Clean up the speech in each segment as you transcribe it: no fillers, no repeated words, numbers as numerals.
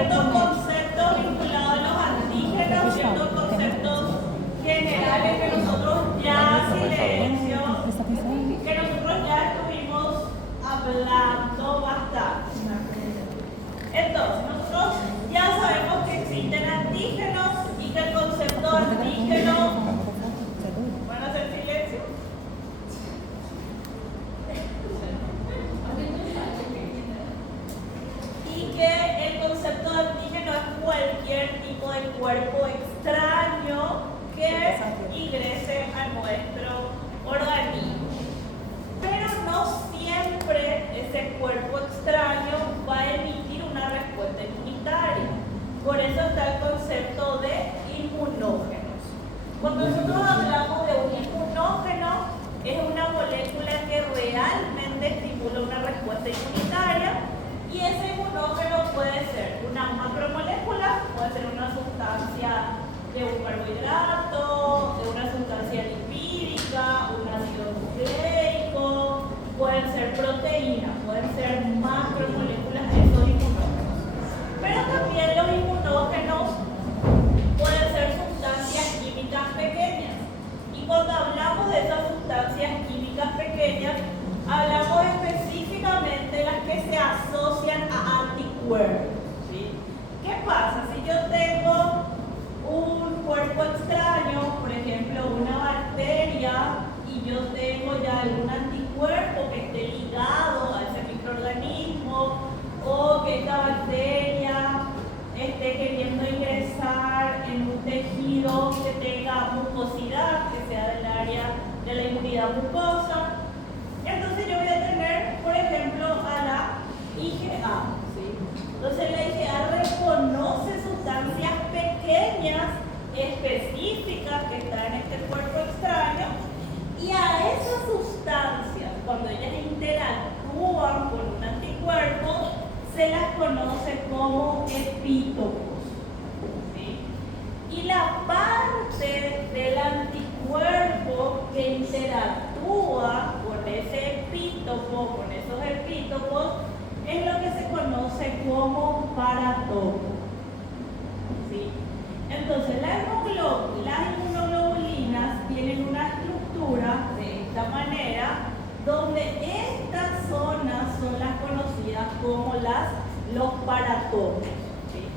ciertos conceptos vinculados a los antígenos, ciertos conceptos generales que nosotros ya silencio, que nosotros ya estuvimos hablando bastante. Entonces, nosotros ya sabemos que existen antígenos y que el concepto antígeno, ¿van a hacer silencio? Y que el concepto de antígeno es cualquier tipo de cuerpo extraño que ingrese a nuestro organismo. Pero no siempre ese cuerpo extraño va a emitir una respuesta inmunitaria. Por eso está el concepto de inmunógenos. Cuando nosotros hablamos de un inmunógeno, es una molécula que realmente estimula una respuesta inmunitaria, y ese inmunógeno puede ser una macromolécula, puede ser una sustancia de un carbohidrato, de una sustancia lipídica, un ácido nucleico, pueden ser proteínas, pueden ser macromoléculas de esos inmunógenos. Pero también los inmunógenos pueden ser sustancias químicas pequeñas. Y cuando hablamos de esas sustancias químicas pequeñas, hablamos específicamente de las que se asocian a anticuerpos. ¿Sí? ¿Qué pasa? Si yo tengo un cuerpo extraño, por ejemplo una bacteria, y yo tengo ya algún anticuerpo que esté ligado a ese microorganismo, o que esta bacteria esté queriendo ingresar en un tejido que tenga mucosidad, que sea del área de la inmunidad mucosa, entonces yo voy a tener, por ejemplo, a la IgA. ¿Sí? Entonces la IgA reconoce sustancias pequeñas, específicas, que están en este cuerpo extraño, y a esas sustancias, cuando ellas interactúan con un anticuerpo, se las conoce como epítopos. ¿Sí? Y la parte del anticuerpo que interactúa con ese epítopo, con esos epítopos, es lo que se conoce como paratopo. ¿Sí? Entonces, las inmunoglobulinas tienen una estructura de esta manera, donde estas zonas son las conocidas como los paratopos. ¿Sí?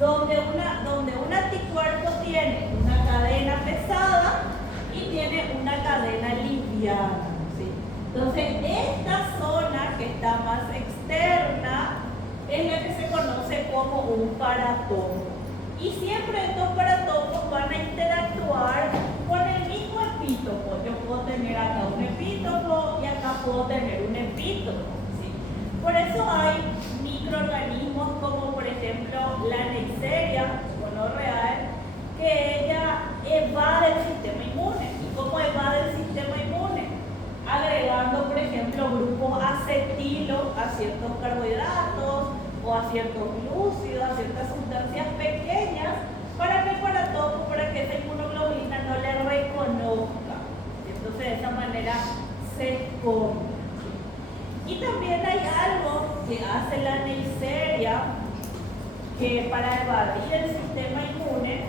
Donde un anticuerpo tiene una cadena pesada y tiene una cadena liviana. ¿Sí? Entonces, esta zona que está más externa es la que se conoce como un paratopo. Y siempre estos paratopos van a interactuar con el mismo epítopo. Yo puedo tener acá un epítopo y acá puedo tener un epítopo. ¿Sí? Por eso hay microorganismos como por ejemplo la Neisseria gonorrhoeae, que ella evade el sistema inmune. ¿Y cómo evade el sistema inmune? Agregando, por ejemplo, grupos acetilo a ciertos carbohidratos o a ciertos glúcidos, a ciertas sustancias pequeñas, para que esa inmunoglobulina no le reconozca. Entonces, de esa manera se esconde. Y también hay algo que hace la Neisseria, que para evadir el sistema inmune,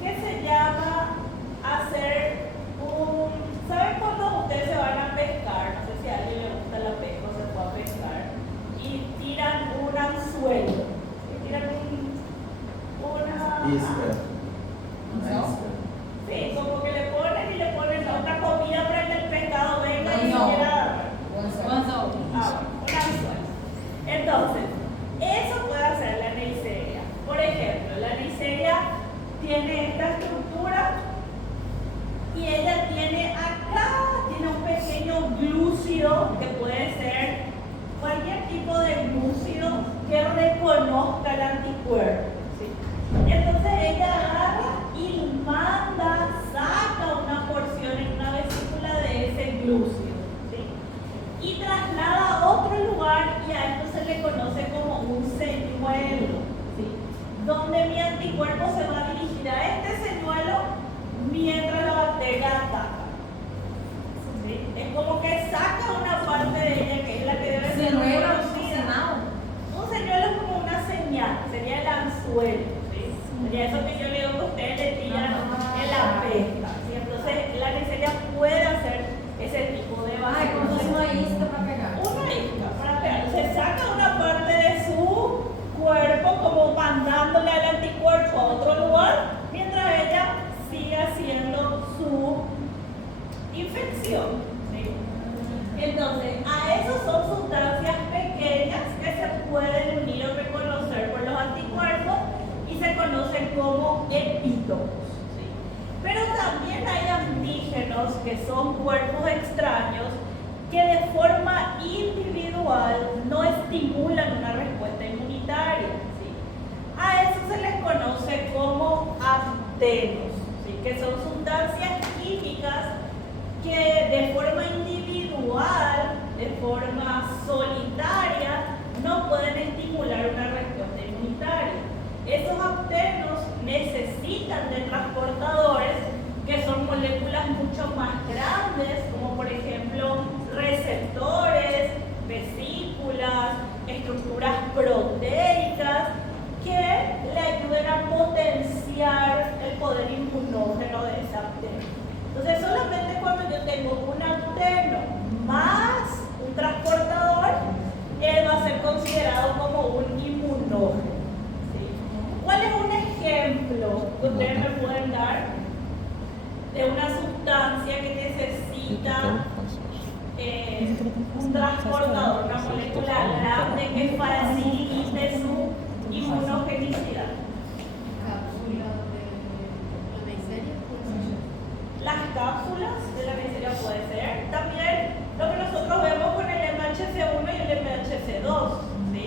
que se llama hacer un... ¿Saben cuando ustedes se van a pescar? No sé si a alguien le gusta la pesca o se puede pescar. Y tiran un anzuelo. Y tiran una... Sí, como que le ponen otra comida para que el pescado venga y quiera... un anzuelo. Entonces, eso puede hacer la Neisseria. Por ejemplo, la Neisseria tiene esta estructura y ella tiene acá, tiene un pequeño glúcido que puede ser cualquier tipo de glúcido que reconozca el anticuerpo. ¿Sí? Entonces ella agarra y saca una porción en una vesícula de ese glúcido. ¿Sí? Y traslada a otro lugar, y a esto se le conoce como un señuelo. ¿Sí? Donde mi anticuerpo se va a dirigir a este señuelo mientras la bacteria ataca. ¿Sí? Es como que saca una parte de ella que es la que debe ser reconocida. Un señuelo es como una señal. sería el anzuelo, ¿sí? Sería eso que yo le digo que ustedes le tiran en la pesca, ¿sí? Entonces la neisseria puede hacer ese tipo de Ay, como evasión. una isca para pegar. Una isca para pegar. Se saca una parte de su cuerpo como mandándole al anticuerpo a otro lugar, mientras ella sigue haciendo su infección, ¿sí? Entonces, a eso son sustancias pequeñas que se pueden unir o reconocer por los anticuerpos y se conocen como epítopos, ¿sí? Pero también hay antígenos que son cuerpos extraños que de forma individual no estimulan una respuesta inmunitaria, ¿sí? A eso se les conoce como antenos, ¿sí? Que son sustancias químicas que de forma individual, de forma solitaria, no pueden estimular una respuesta inmunitaria. Esos antenos necesitan de transportadores que son moléculas mucho más grandes, como por ejemplo receptores, vesículas, estructuras proteicas, que le ayuden a potenciar el poder inmunógeno de ese anteno. Entonces, solamente cuando yo tengo un anteno más un transportador, él va a ser considerado como un inmunógeno, ¿sí? ¿Cuál es un ejemplo que ustedes me pueden dar de una sustancia que necesita un transportador, una molécula grande que facilite su inmunogenicidad? Las cápsulas de la neisseria puede ser. También lo que nosotros vemos con el MHC1 y el MHC2, ¿sí?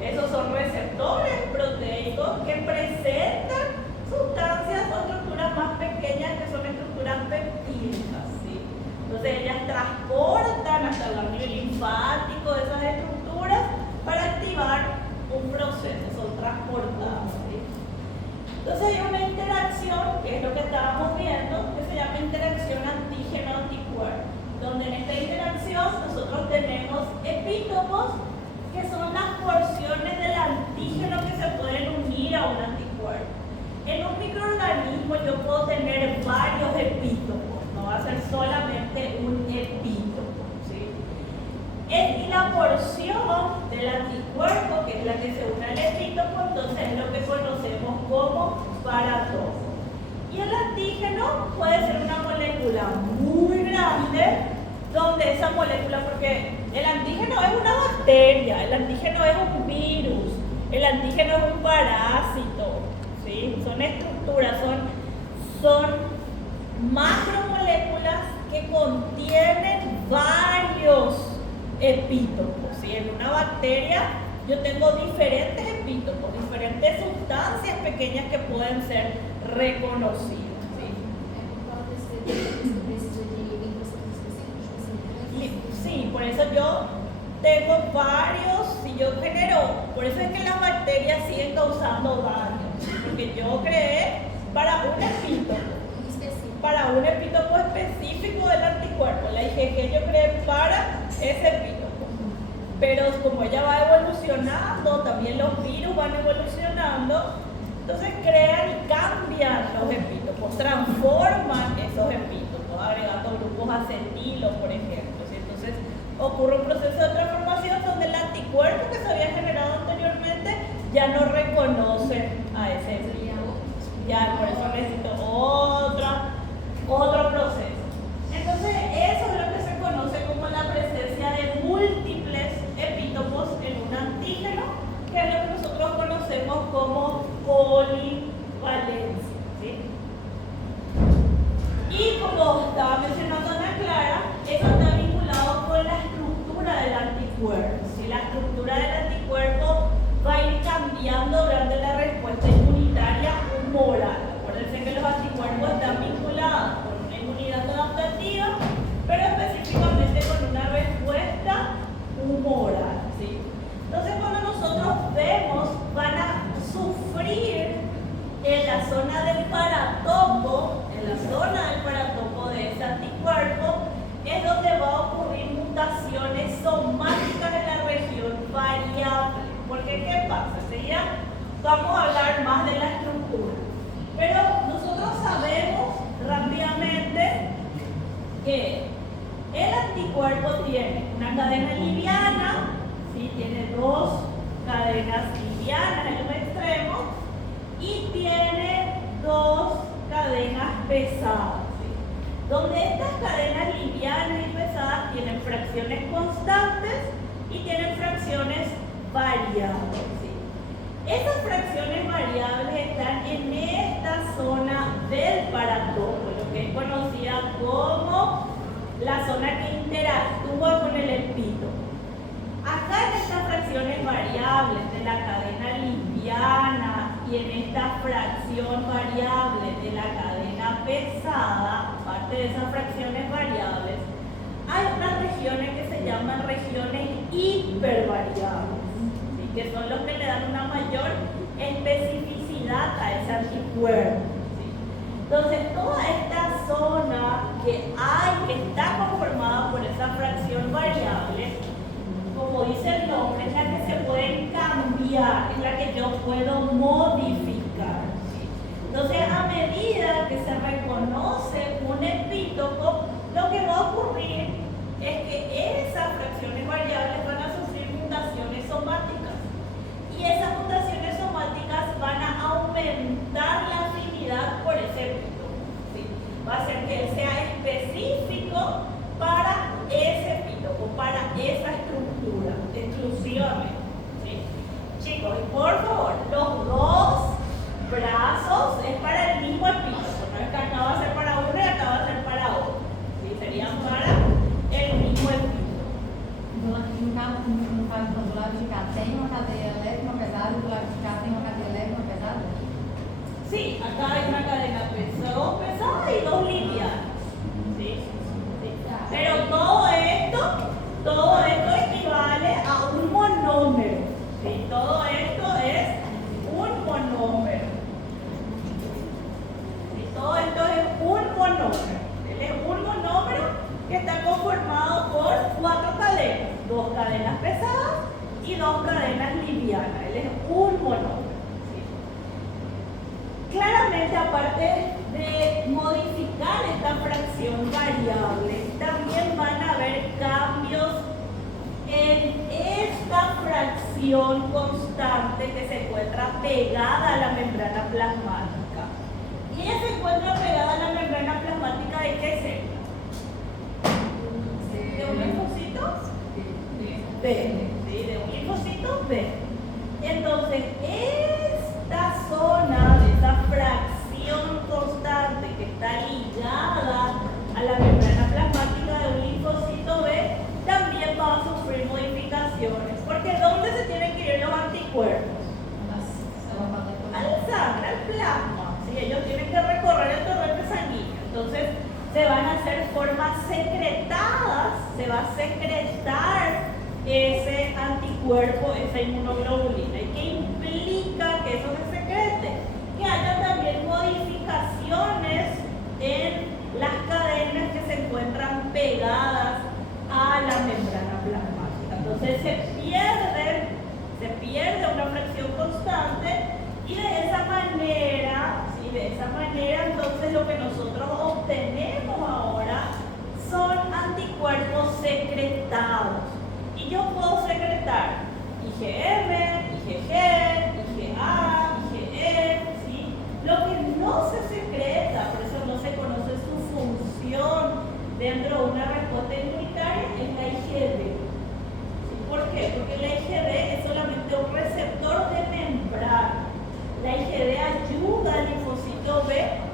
Esos son receptores proteicos que presentan sustancias o estructuras más pequeñas que son estructuras peptídicas, ¿sí? Entonces ellas transportan hasta el ganglio linfático de esas estructuras para activar un proceso, son transportadas, ¿sí? Entonces hay una interacción, que es lo que estábamos viendo, que se llama interacción antígeno-anticuerpo, donde en esta interacción nosotros tenemos epítopos, que son las porciones del antígeno que se pueden unir a un anticuerpo. En un microorganismo yo puedo tener varios epítopos, no va a ser solamente un epítopo, ¿sí? Y la porción del anticuerpo, que es la que se une al epítopo, entonces es lo que conocemos como paratópo. Y el antígeno puede ser una molécula muy grande, donde esa molécula, porque el antígeno es una bacteria, el antígeno es un virus, el antígeno es un parásito, ¿sí? Son estructuras, son macromoléculas que contienen varios epítopos, ¿sí? En una bacteria yo tengo diferentes epítopos, diferentes sustancias pequeñas que pueden ser reconocidas, ¿sí? Sí, por eso yo tengo varios, si yo genero, por eso es que las bacterias siguen causando daño, porque yo creé para un epítopo específico del anticuerpo, la IgG yo creé para ese epítopo, pero como ella va evolucionando, también los virus van evolucionando, entonces crean y cambian los epítopos, transforman esos epítopos, agregando grupos acetilos, por ejemplo, ¿sí? Entonces ocurre un proceso de transformación donde el anticuerpo que se había generado anteriormente ya no reconoce a ese epítopo. Ya, por eso necesito otro proceso. Entonces, eso es lo que se conoce como la presencia de múltiples epítopos en un antígeno, que es lo que nosotros conocemos como polivalencia, ¿sí? Y como estaba mencionando Ana Clara, eso está vinculado con la estructura del anticuerpo, ¿sí? La estructura del anticuerpo va a ir cambiando durante la respuesta inmunitaria humoral. Acuérdense que los anticuerpos están vinculados con una inmunidad adaptativa, pero específicamente con una respuesta humoral, ¿sí? Entonces, cuando nosotros vemos, van a sufrir en la zona del paratopo, de ese anticuerpo, es donde va a ocurrir mutaciones somáticas en la región variable. Porque, ¿qué pasa? Sería vamos a hablar más de la estructura. Pero nosotros sabemos rápidamente que el anticuerpo tiene una cadena liviana, ¿sí? Tiene dos cadenas livianas en los extremos y tiene dos cadenas pesadas, ¿sí? Donde estas cadenas livianas y pesadas tienen fracciones constantes y tienen fracciones variables, ¿sí? Esas fracciones variables están en esta zona del paratopo, lo que es conocida como la zona que interactúa con el epítomo. Acá en estas fracciones variables de la cadena liviana y en esta fracción variable de la cadena pesada, aparte de esas fracciones variables, hay unas regiones que se llaman regiones hipervariables, ¿sí? Que son los que le dan una mayor especificidad a ese anticuerpo. Entonces, toda esta zona que está conformada por esa fracción variable, como dice el nombre, es la que se puede cambiar, es la que yo puedo modificar. Entonces, a medida que se reconoce un epítopo, lo que va a ocurrir es que esas fracciones variables van a sufrir mutaciones somáticas. Y esas mutaciones somáticas van a aumentar la afinidad por ese epítopo, ¿sí? Va a ser que él sea específico para ese epítopo, para esa estructura, exclusivamente, ¿sí? Chicos, y por favor, los dos brazos es para el mismo epítopo, no es que acá va a ser para uno y acá va a ser para otro, ¿sí? Serían para el mismo epítopo. Em um caso do lado de cá tem uma cadeia elétrica pesada e do lado de cá tem uma cadeia elétrica pesada? Sí, acá hay una cadena pesada y dos livianas. ¿Sí? Sí. Pero todo esto equivale a un monómero. ¿Sí? Todo esto es un monómero. ¿Sí? Todo esto es un monómero. Él es un monómero que está conformado por 4 cadenas. 2 cadenas pesadas y 2 cadenas livianas. Él es un monómero. Claramente, aparte de modificar esta fracción variable, también van a haber cambios en esta fracción constante que se encuentra pegada a la membrana plasmática. Y ella se encuentra pegada a la membrana plasmática ¿de qué célula? ¿De un linfocito? B. ¿Sí? De un linfocito B. Entonces, esta zona de esa fracción constante que está ligada a la membrana plasmática de un linfocito B también va a sufrir modificaciones. Porque ¿dónde se tienen que ir los anticuerpos? Al sangre, al plasma. ¿Sí? Ellos tienen que recorrer el torrente sanguíneo. Entonces, se van a hacer formas secretadas, se va a secretar ese anticuerpo, esa inmunoglobulina. ¿Y qué implica que eso se secrete? Que haya también modificaciones en las cadenas que se encuentran pegadas a la membrana plasmática. Entonces se pierde una fracción constante y de esa manera, entonces lo que nosotros obtenemos ahora son anticuerpos secretados. Y yo puedo secretar IgM, IgG, IgA, IgE, ¿sí? Lo que no se secreta, por eso no se conoce su función dentro de una respuesta inmunitaria, es la IgD. ¿Sí? ¿Por qué? Porque la IgD es solamente un receptor de membrana. La IgD ayuda al linfocito B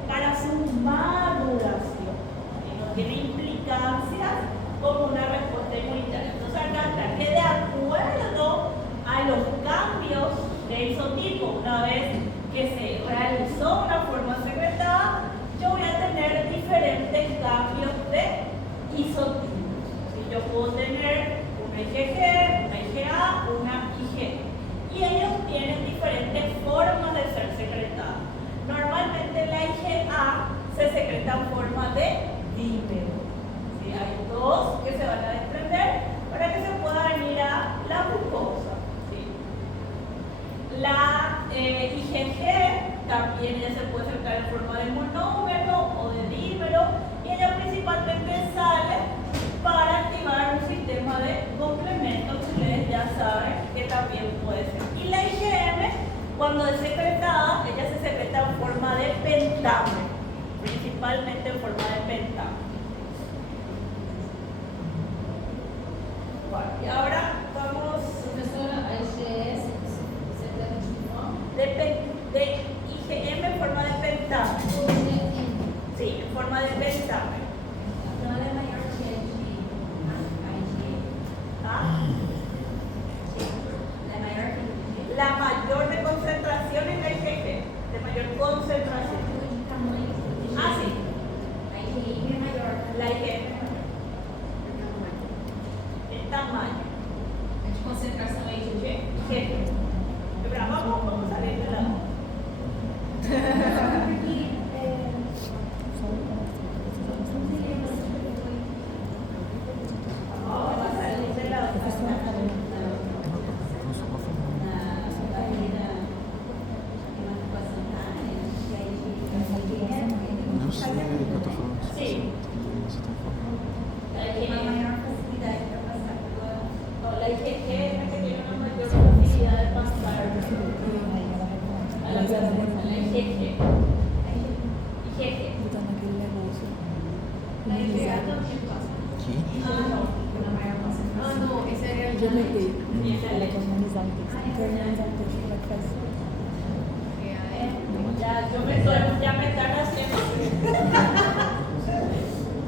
para su maduración. ¿Sí? No tiene implicancias como una respuesta inmunitaria. Entonces acá está que de acuerdo a los cambios de isotipo, una vez que se realizó una forma secretada, yo voy a tener diferentes cambios de isotipos. ¿Sí? Yo puedo tener una IgG, una IgA, una IG. Y ellos tienen diferentes formas de ser secretados. Normalmente la IgA se secreta en forma de dímero. ¿Sí? Hay dos que se van a desprender para que se pueda venir a la glucosa. ¿Sí? La se puede presentar en forma de monómero o de dímero, y ella principalmente sale para activar un sistema de complemento que ustedes ya saben que también puede ser. Y la IgM, cuando es secretada, ella se secreta en forma de pentámero, principalmente en forma de pentámero. Bueno, y ahora vamos Professora, a IgS se trata de IgM en forma de pentámero. Sí, en forma de pentámero. Então ela é maior que a IgE. ¿Ah? Ela é maior que a IgE. La mayor de concentración es la IgG, de mayor concentración. De tamanho. Ah, sí, A IgE é maior. la IgM, el tamaño. A de concentração é IgG? IgG. Pero vamos a salir de la. Vamos a salir de la. Eu sei que eu tô falando isso. Sí. Você tá falando. La Tem uma IgM. maior facilidade para passar pela. No, la IgG es la que tiene una mayor facilidad de pasar a la IgG. IgG. Botar naquele negócio. A IgA também passa. Que? Ah, no. Na maior concentração. Ah, não, esse era o GMT. Y esa es la Coloca analisar o texto. Internalizar o texto, como é que faz? Ya me están haciendo.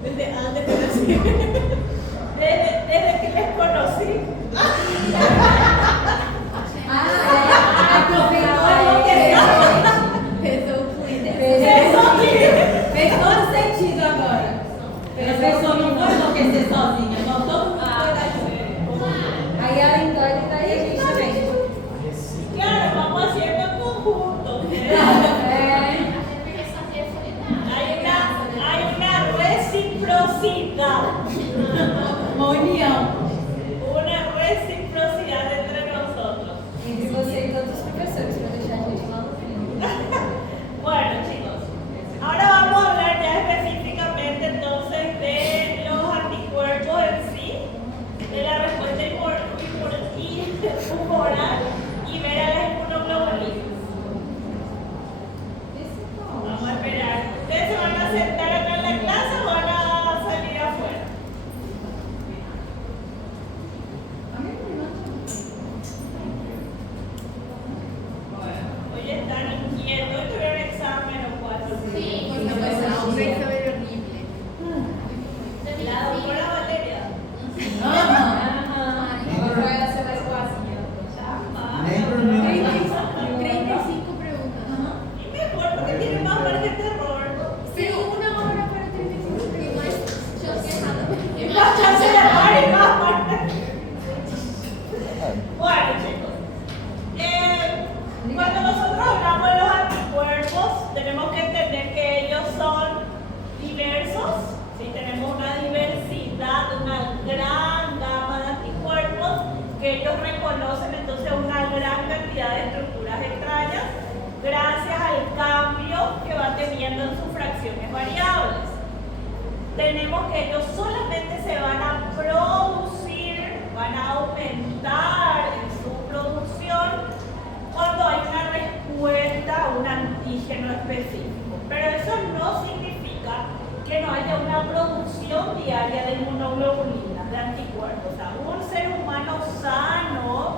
Desde antes de decir. Desde que les conocí. Fez todo sentido agora. A pessoa não foi enlouquecer sozinha, não todo mundo foi dar junto. Aí ela endoida e daí a gente também. Claro, vamos haciendo en conjunto. Hay una reciprocidad. Uma união Una reciprocidad entre nosotros. Entre você e todos os professores, para deixar a gente lá no fim. Bueno, chicos, ahora vamos a hablar ya específicamente entonces de los anticuerpos en sí, de la respuesta humoral y ver a las inmunoglobulinas. Vamos a esperar. ¿Ustedes se van a sentar acá en la clase o van a salir afuera? Hoy están inquietos, tuvieron examen o cuatro. La doctora Valeria. Agora ela ser mais fácil. Ah, 35 preguntas. y mejor porque tiene más margen de error. Sim, 1 hora para 35 perguntas. Chance errada. Y más chance de error y más margen. Bueno, chicos, cuando nosotros hablamos de los anticuerpos, tenemos que entender que ellos son diversos, ¿sí? Tenemos una diversidad, una gran gama de anticuerpos que ellos reconocen entonces una gran cantidad de estructuras extrañas gracias al cambio que va teniendo en sus fracciones variables. Tenemos que ellos solamente se van a producir, van a aumentar en su producción cuando hay una respuesta a un antígeno específico. Pero eso no significa que no haya una producción diaria de inmunoglobulinas, de anticuerpos. O sea, un ser humano sano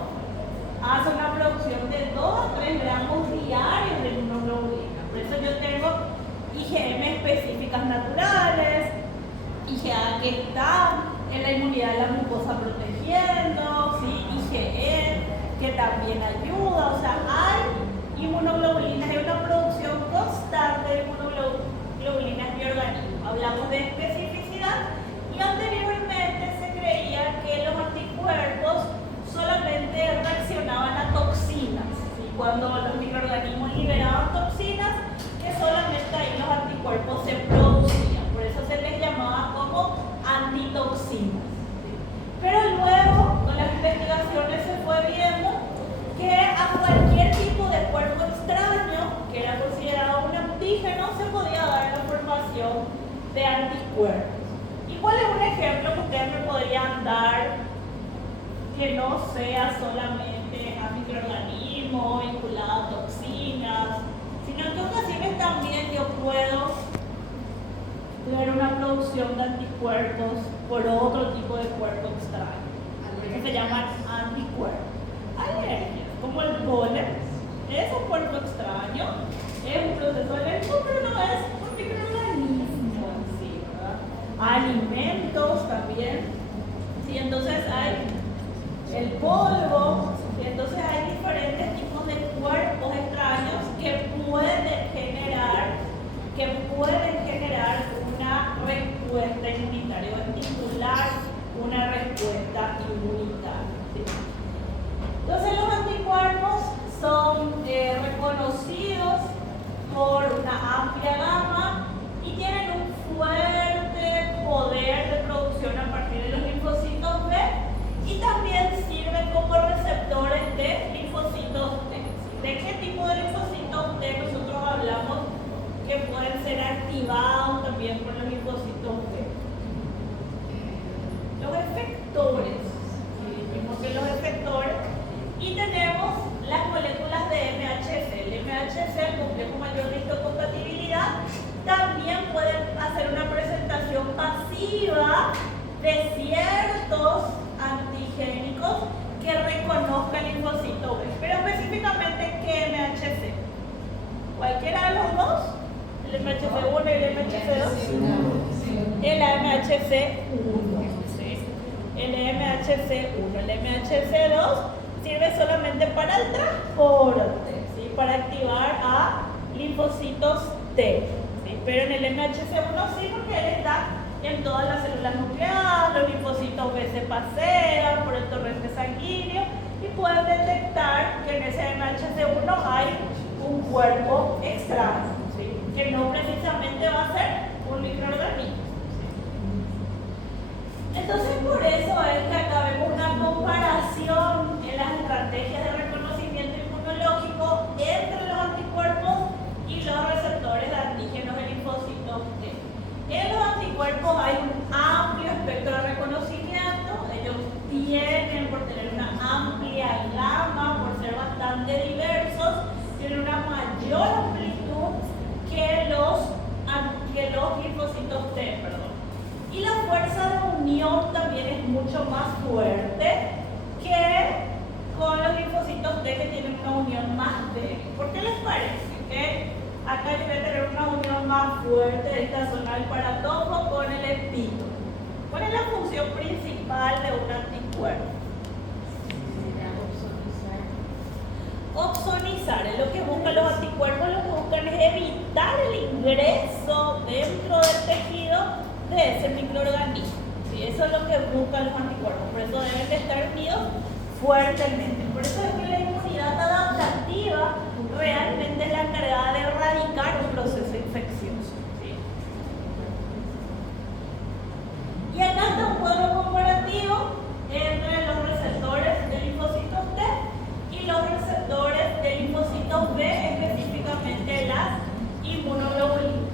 hace una producción de 2 a 3 gramos diarios de inmunoglobulinas. Por eso yo tengo IgM específicas naturales, IgA que están en la inmunidad de la mucosa protegiendo, ¿sí? IgE que también ayuda, o sea, hay inmunoglobulinas, hay una producción constante de inmunoglobulinas en mi organismo. Hablamos de especificidad y anteriormente se creía que los anticuerpos solamente reaccionaban a toxinas, ¿sí? Cuando los microorganismos liberaban toxinas, que solamente ahí los anticuerpos se producían, por eso se les llamaba como antitoxinas. Pero luego, con las investigaciones se fue viendo que a cualquier tipo de cuerpo extraño, que era considerado una de anticuerpos. ¿Y cuál es un ejemplo que ustedes me podrían dar que no sea solamente a microorganismos vinculados a toxinas, sino en qué ocasiones también yo puedo tener una producción de anticuerpos por otro tipo de cuerpo extraño, que se llaman anticuerpos? Alergias, como el polen, es un cuerpo extraño, es un proceso alérgico, pero no es un microorganismo en sí, ¿verdad? Alimentos también, sí, entonces hay el polvo, y entonces hay diferentes tipos de cuerpos extraños que pueden generar una respuesta inmunitaria o estimular una respuesta inmunitaria. ¿Sí? Entonces los anticuerpos son reconocidos por una amplia gama y tienen un fuerte poder de producción a partir de los linfocitos B y también sirven como receptores de linfocitos T. ¿De qué tipo de linfocitos T nosotros hablamos que pueden ser activados también por los linfocitos T? Los efectores. Dijimos que los efectores. Y tenemos las moléculas de MHC. El MHC, el complejo mayor de histocompatibilidad, también pueden hacer una presentación pasiva de ciertos antigénicos que reconozcan el linfocito B. Pero específicamente, ¿qué MHC? ¿Cualquiera de los dos? ¿El MHC1 y el MHC2? El MHC1. El MHC1. El MHC2 sirve solamente para el transporte, ¿sí? Para activar a linfocitos T, ¿sí? Pero en el MHC1 sí, porque él está en todas las células nucleares, los linfocitos B se pasean por el torrente sanguíneo y pueden detectar que en ese MHC1 hay un cuerpo extraño, ¿sí? Que no precisamente va a ser un microorganismo. Entonces, por eso es que acá vemos una comparación en las estrategias de reconocimiento inmunológico entre los anticuerpos y los receptores de antígenos de linfocitos T. En los anticuerpos hay un amplio espectro de reconocimiento, ellos tienen, por tener una amplia gama, por ser bastante diversos, tienen una mayor amplitud que los linfocitos T, perdón. Y la fuerza de unión también es mucho más fuerte que con los linfocitos T, que tienen una unión más débil. ¿Por qué les parece que acá yo voy a tener una unión más fuerte de esta zona del paratopo con el epítolo? ¿Cuál es la función principal de un anticuerpo? Opsonizar. Es lo que buscan los anticuerpos, lo que buscan es evitar el ingreso dentro del tejido de ese microorganismo. ¿Sí? Eso es lo que buscan los anticuerpos, por eso deben de estar unidos fuertemente. Por eso es que la inmunidad adaptativa realmente es la encargada de erradicar un proceso infeccioso. ¿Sí? Y acá está un cuadro comparativo entre los receptores de linfocitos T y los receptores de linfocitos B, específicamente las inmunoglobulinas.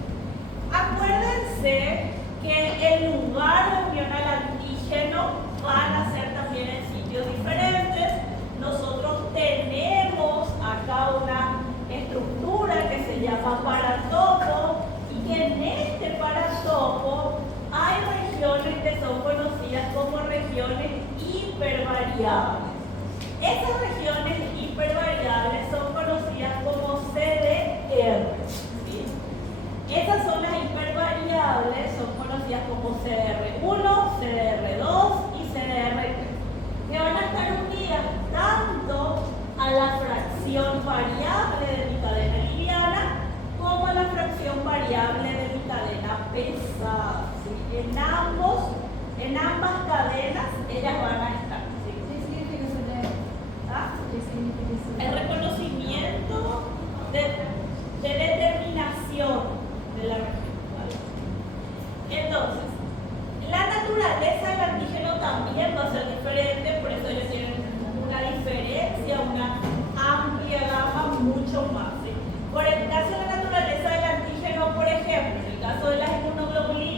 Acuérdense que el lugar de unión al antígeno van a ser también en sitios diferentes. Nosotros tenemos acá una estructura que se llama paratopo y que en este paratopo hay regiones que son conocidas como regiones hipervariables. Esas regiones hipervariables son conocidas como CDR. ¿Sí? Esas son las hipervariables, son conocidas como CDR1, CDR2 y CDR3, que van a estar unidas tanto a la fracción variable de mi cadena liviana como a la fracción variable de mi cadena pesada. ¿Sí? En ambas cadenas ellas van a estar. ¿Sí? ¿Qué significa eso de? ¿Ah? ¿Qué significa eso de? El reconocimiento de determinación de la región. ¿Vale? Entonces, la naturaleza del antígeno también va a ser diferente, por eso ellos tienen una diferencia, una amplia gama, mucho más. ¿Sí? Por el caso de la naturaleza del antígeno, por ejemplo, en el caso de las inmunoglobulinas,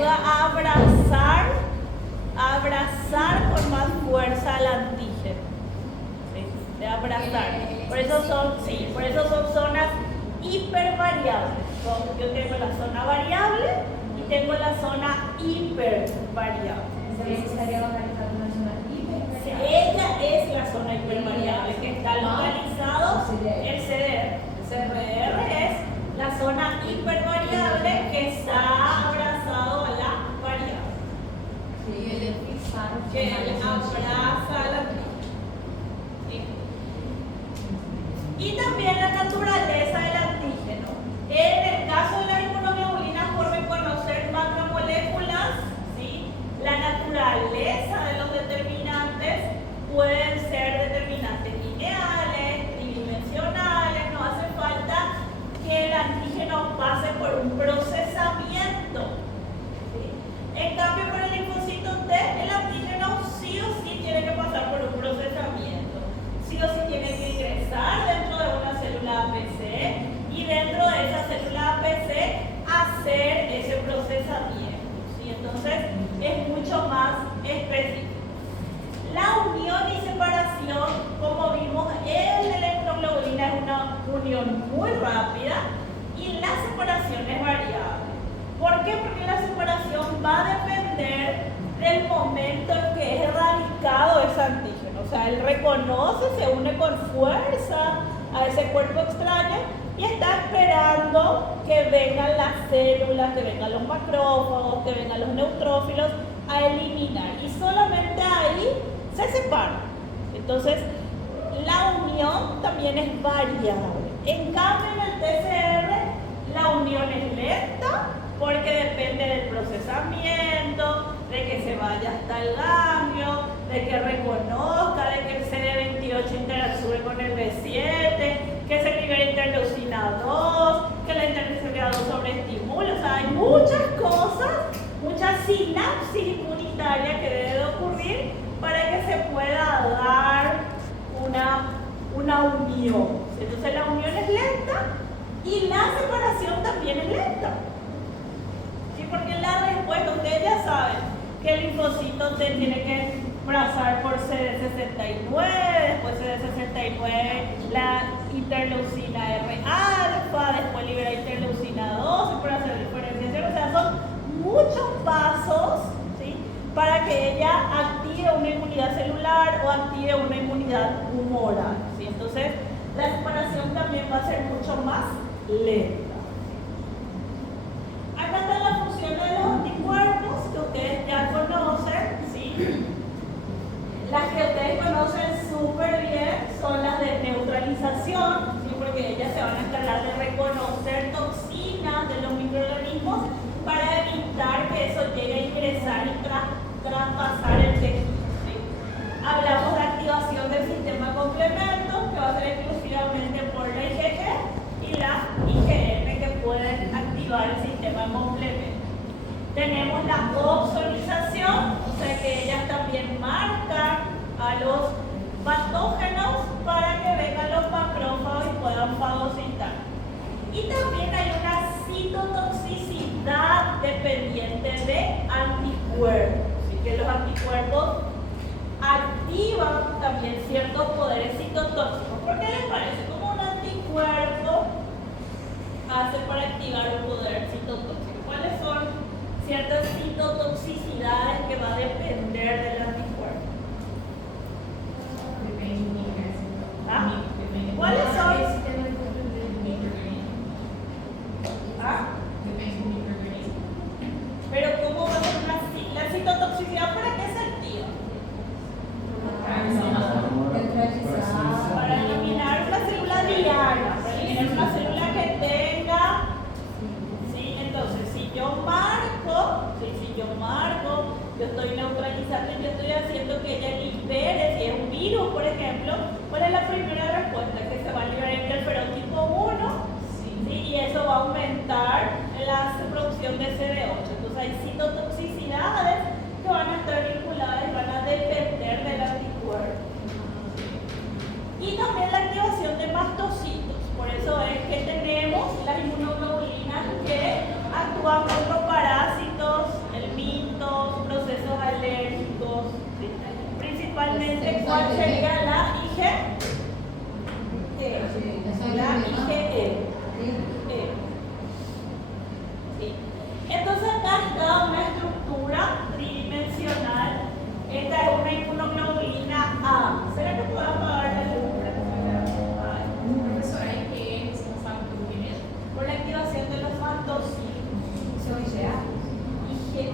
ayuda a abrazar con más fuerza al antígeno. ¿Sí? De abrazar. Por eso son zonas hipervariables. Yo tengo la zona variable y tengo la zona hipervariable. Entonces estaría localizado en una zona hipervariable. Ella es la zona hipervariable que está localizado el CDR. El CRR es la zona hipervariable que está abrazado a la variable. Que abraza a la tribu. ¿Sí? Y también la naturaleza del antígeno. En el caso de las inmunoglobulinas, por reconocer macromoléculas, ¿sí? La naturaleza de los determinantes pueden ser determinantes lineales, tridimensionales, no hace falta que el antígeno pase por un procesamiento. ¿Sí? En cambio, para el linfocito T, el antígeno sí o sí tiene que pasar por un procesamiento. Sí o sí tiene que ingresar dentro de una célula APC y dentro de esa célula APC hacer ese procesamiento. ¿Sí? Entonces, es mucho más específico. La unión y separación, como vimos, en la electroglobulina es una unión muy rápida y la separación es variable. ¿Por qué? Porque la separación va a depender del momento en que es erradicado ese antígeno. O sea, él reconoce, se une con fuerza a ese cuerpo extraño y está esperando que vengan las células, que vengan los macrófagos, que vengan los neutrófilos a eliminar. Y solamente ahí se separan. Entonces, la unión también es variable. En cambio, en el TCR, la unión es lenta porque depende del procesamiento, de que se vaya hasta el ganglio, de que reconozca, de que el CD28 interactúe con el B7, que se libere interleucina 2, que la interleucina 2 sobreestimule. O sea, hay muchas cosas, muchas sinapsis inmunitarias que debe de ocurrir para que se pueda dar una unión. Entonces la unión es lenta y la separación también es lenta. ¿Sí? Porque la respuesta, ustedes ya saben que el linfocito T tiene que pasar por CD69, después CD69 la interleucina R alfa, después libera interleucina 2 para hacer diferenciación. O sea, son muchos pasos, ¿sí? Para que ella active una inmunidad celular o active una inmunidad humoral. ¿Sí? Entonces, la separación también va a ser mucho más lenta. Acá están las funciones de los anticuerpos que ustedes ya conocen, ¿sí? Las que ustedes conocen súper bien son las de neutralización, ¿sí? Porque ellas se van a encargar de reconocer toxinas de los microorganismos para evitar que eso llegue a ingresar y traspasar el tejido. ¿Sí? Hablamos de activación del sistema complemento, que va a ser exclusivamente por la IgG y la IgM, que pueden activar el sistema complemento. Tenemos la opsonización, o sea que ellas también marcan a los patógenos para que vengan los macrófagos y puedan fagocitar. Y también hay una citotoxicidad dependiente de anticuerpos. Así que los anticuerpos activan también ciertos poderes citotóxicos. ¿Por qué les parece? Como un anticuerpo hace para activar un poder citotóxico. ¿Cuáles son ciertas citotoxicidades que va a depender del anticuerpo? ¿Ah? ¿Cuáles son? ¿Ah? Pero ¿cómo va a ser la citotoxicidad? ¿Para qué se activa? Para eliminar una célula diana, para eliminar una célula que tenga, ¿sí? Entonces, si yo marco, yo estoy neutralizando ¿Cuál sería la IG? La IgE. Sí. Entonces acá está una estructura tridimensional. Esta es una inmunoglobulina A. ¿Será que puedo apagar la luz? Profesora, ¿y qué es un factor? Por la activación de los mastocitos. Soy IgA. IgE.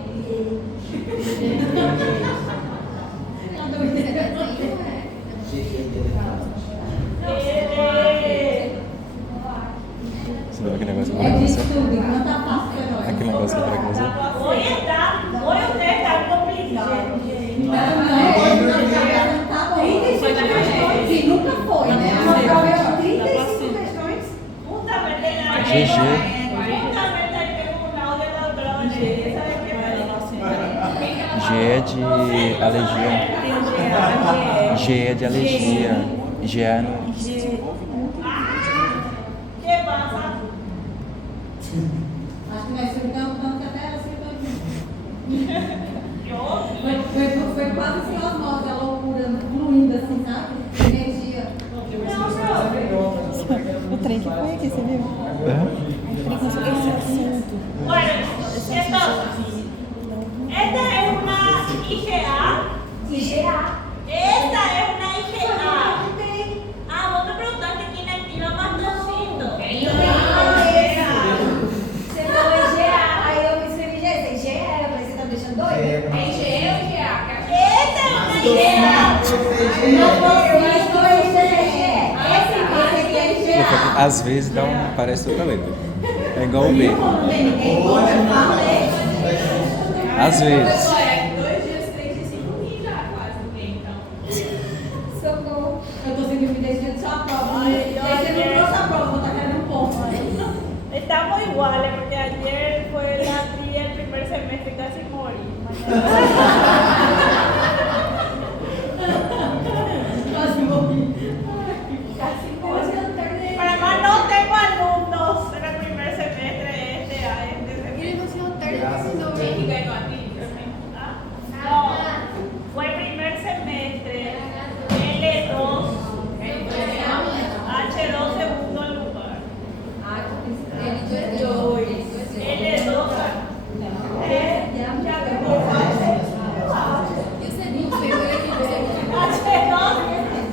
Você viu aquele negócio que eu É falei com de você? estudo, não tá fácil pra nós. Aquele negócio que eu falei com você? Hoy ustedes están complicados. Não tá bom. 35 questões. Sim, nunca foi, né? Uma prova de 35 questões. Justamente la GG. Justamente ahí tengo un audio de la doctora Valeria. ¿Sabe qué G é de alergia. G é de alergia. G é no... ¿Qué pasa? Acho que nós ficamos tanto que até acertou de Yo. Foi quase assim osmose, a loucura fluindo assim, sabe? Energia. O trem que foi aqui, você viu? É? O trem com esse assunto. Bueno, entonces, esta es una IgA. Esta es una IgA. Ah, vos me preguntaste quién activa mastocito. Você falou IgA, aí eu me escrevi IgA, IgA, eu falei, você tá me deixando doida? É IgE ou IgA? Esta es una IgA. Às vezes dá um... parece outra letra. É igual o B. Às vezes. Professora, 2 dias, 3 dias, 5 dias já quase no meio, então. Socorro. Eu tô sem me deixando só a prova. Ai, E aí você não trouxe a prova, vou estar querendo um ponto. Estamos iguales porque ayer fue la trivia del primer semestre y casi morí. Quase morri. Casi morí. Para más no tengo alumnos en el primer semestre de este semestre. Quem que ganhou a trilha? Ah, no, fue el primer semestre. L2, H2 segundo lugar. L2, H2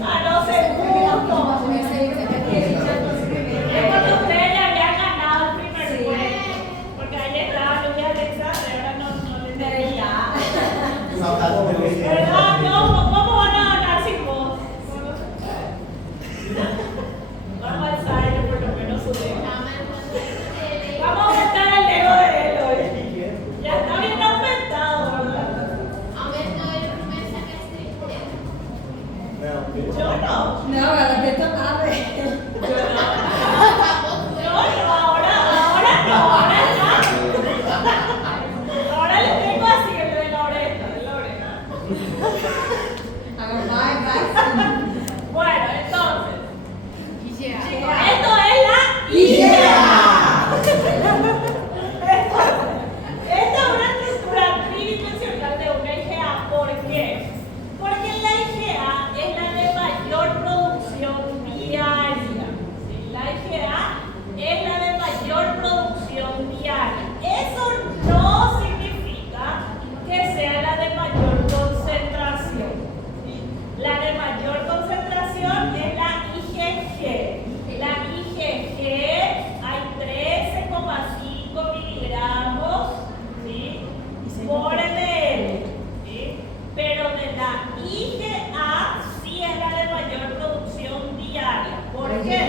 a los segundos. Es cuando ustedes ya habían ganado el primer puesto. Porque ahí estaba Luis Alexander, ahora no les decía. ¿Verdad? No, ¿cómo van a ganar sin vos? Vamos a alzar por lo menos su dedo. Vamos a aumentar el ego de él hoy. Ya está bien aumentado, ¿verdad? Yo no. Não, ela detonava. Yo no, ahora no, ahora no. Ahora le tengo así el de la oreja, Agora vai. Bueno, entonces, IgA. esto es la IgA. Esta es una estructura tridimensional de una IgA. ¿Por qué? Porque la IgA es la de mayor producción diaria. ¿Sí? La IgA es la de mayor producción diaria. Eso no significa que sea la de mayor concentración. ¿Sí? La de mayor concentración es la IgG. La IgG hay 13,5 miligramos, ¿sí?, por ml. ¿Sí? Pero de la IgA sí es la de mayor producción diaria. ¿Por qué?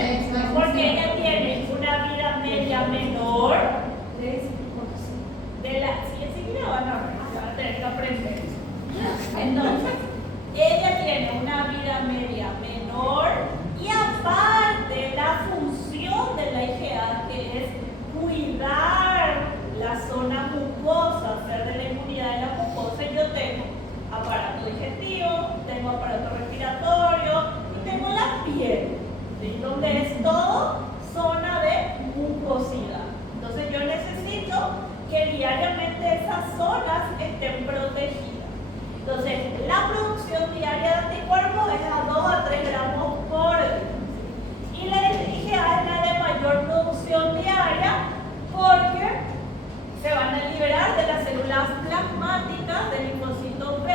Porque ella tiene una vida media menor. De la, sí, van a tener que aprender. Entonces, ella tiene una vida media menor y aparte la función de la IgA, que es cuidar la zona mucosa, hacer de la inmunidad de la mucosa, yo tengo aparato digestivo, tengo aparato respiratorio y tengo la piel, ¿sí?, donde es todo zona de mucosidad. Entonces yo necesito que diariamente esas zonas estén protegidas. Entonces, la producción diaria de anticuerpos liberar de las células plasmáticas del linfocito B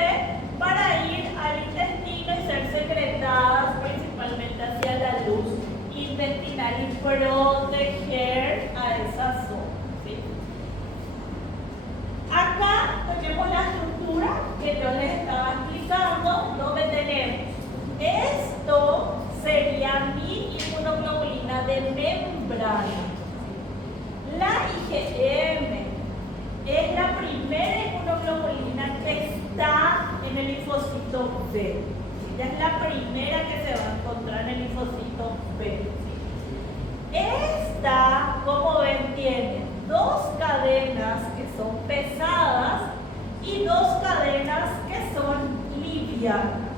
para ir al intestino y ser secretadas principalmente hacia la luz intestinal y proteger a esa zona. ¿Sí? Acá tenemos la estructura que yo les estaba explicando, donde tenemos esto sería mi inmunoglobulina de membrana. La IgM es la primera inmunoglobulina que está en el linfocito B. Ella es la primera que se va a encontrar en el linfocito B. Esta, como ven, tiene dos cadenas que son pesadas y dos cadenas que son livianas.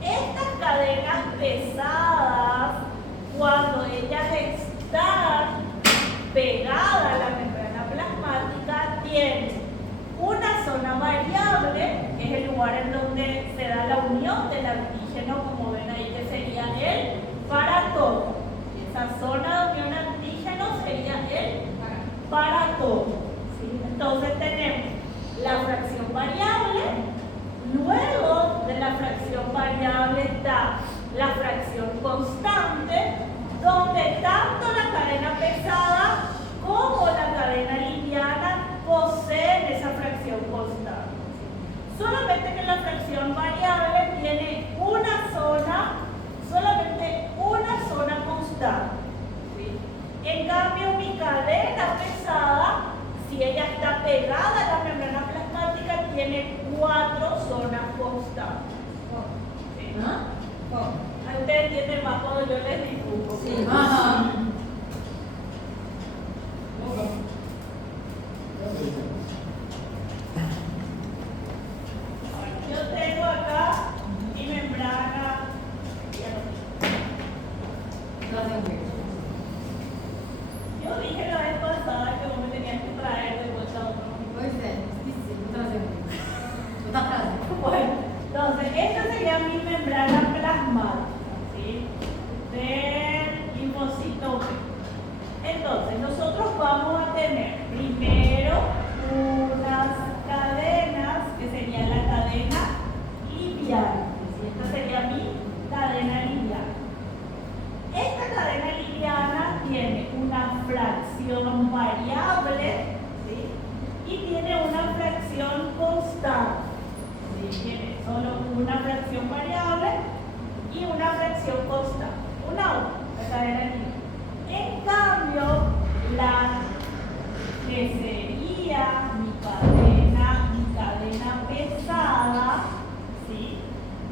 Estas cadenas pesadas, cuando ellas están pegadas a la membrana plasmática, tienen una zona variable, que es el lugar en donde se da la unión del antígeno, como ven ahí, que sería el paratómo. Esa zona de unión antígeno sería el paratómo. ¿Sí? Entonces tenemos la fracción variable. Luego de la fracción variable está la fracción constante, donde tanto la cadena pesada como la cadena liviana poseen esa fracción constante. Solamente que la fracción variable tiene solamente una zona constante. ¿Sí? En cambio, mi cadena pesada, si ella está pegada a la membrana plasmática, tiene 4 zonas constantes. ¿Sí? Ahí ustedes entienden más cuando yo les dibujo. Sí. Ajá. Yo tengo acá mi membrana. Yo dije la vez pasada que vos me tenías que traer de vuelta otro. Pois é, esqueci, vou trazer um. Vou dar prazer. Bueno, entonces esta sería mi membrana plasmática, ¿sí? Del linfocito B. Entonces nosotros vamos a tener primero unas cadenas que sería la cadena liviana. ¿Sí? Esta sería mi cadena liviana. Esta cadena liviana tiene una fracción variable, ¿sí? Y tiene una fracción constante. ¿Sí? Tiene solo una fracción variable y una fracción constante. La cadena liviana. En cambio, la que sería mi cadena pesada, ¿sí?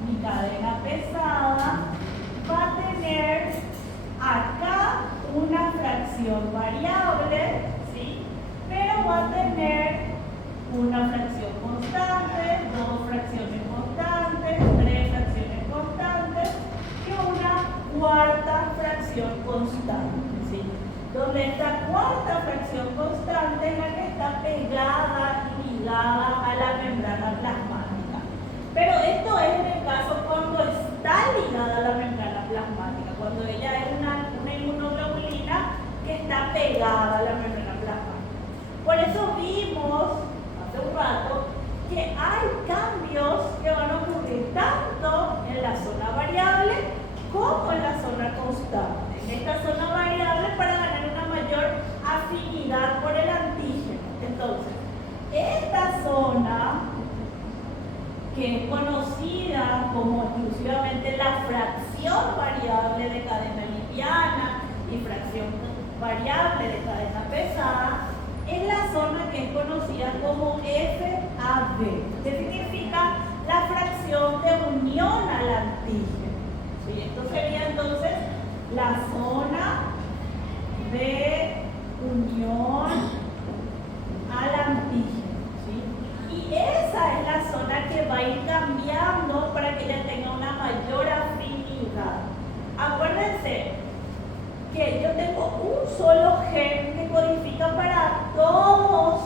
Mi cadena pesada va a tener acá una fracción variable, ¿sí? Pero va a tener una fracción constante, dos fracciones constantes, tres fracciones constantes y una cuarta fracción constante, ¿sí? Donde esta cuarta fracción constante es la que está pegada y ligada a la membrana plasmática. Pero esto es en el caso cuando está ligada a la membrana plasmática, cuando ella es una inmunoglobulina que está pegada a la membrana plasmática. Por eso vimos hace un rato que hay cambios que van a ocurrir tanto en la zona variable como en la zona constante. En esta zona variable para ganar una mayor afinidad por el antígeno. Entonces, esta zona, que es conocida como exclusivamente la fracción variable de cadena liviana y fracción variable de cadena pesada, es la zona que es conocida como FAB, que significa la fracción de unión al antígeno. ¿Sí? Esto sería entonces la zona de unión al antígeno. ¿Sí? Y esa es la zona que va a ir cambiando para que ella tenga una mayor afinidad. Acuérdense que yo tengo un solo gen que codifica para todos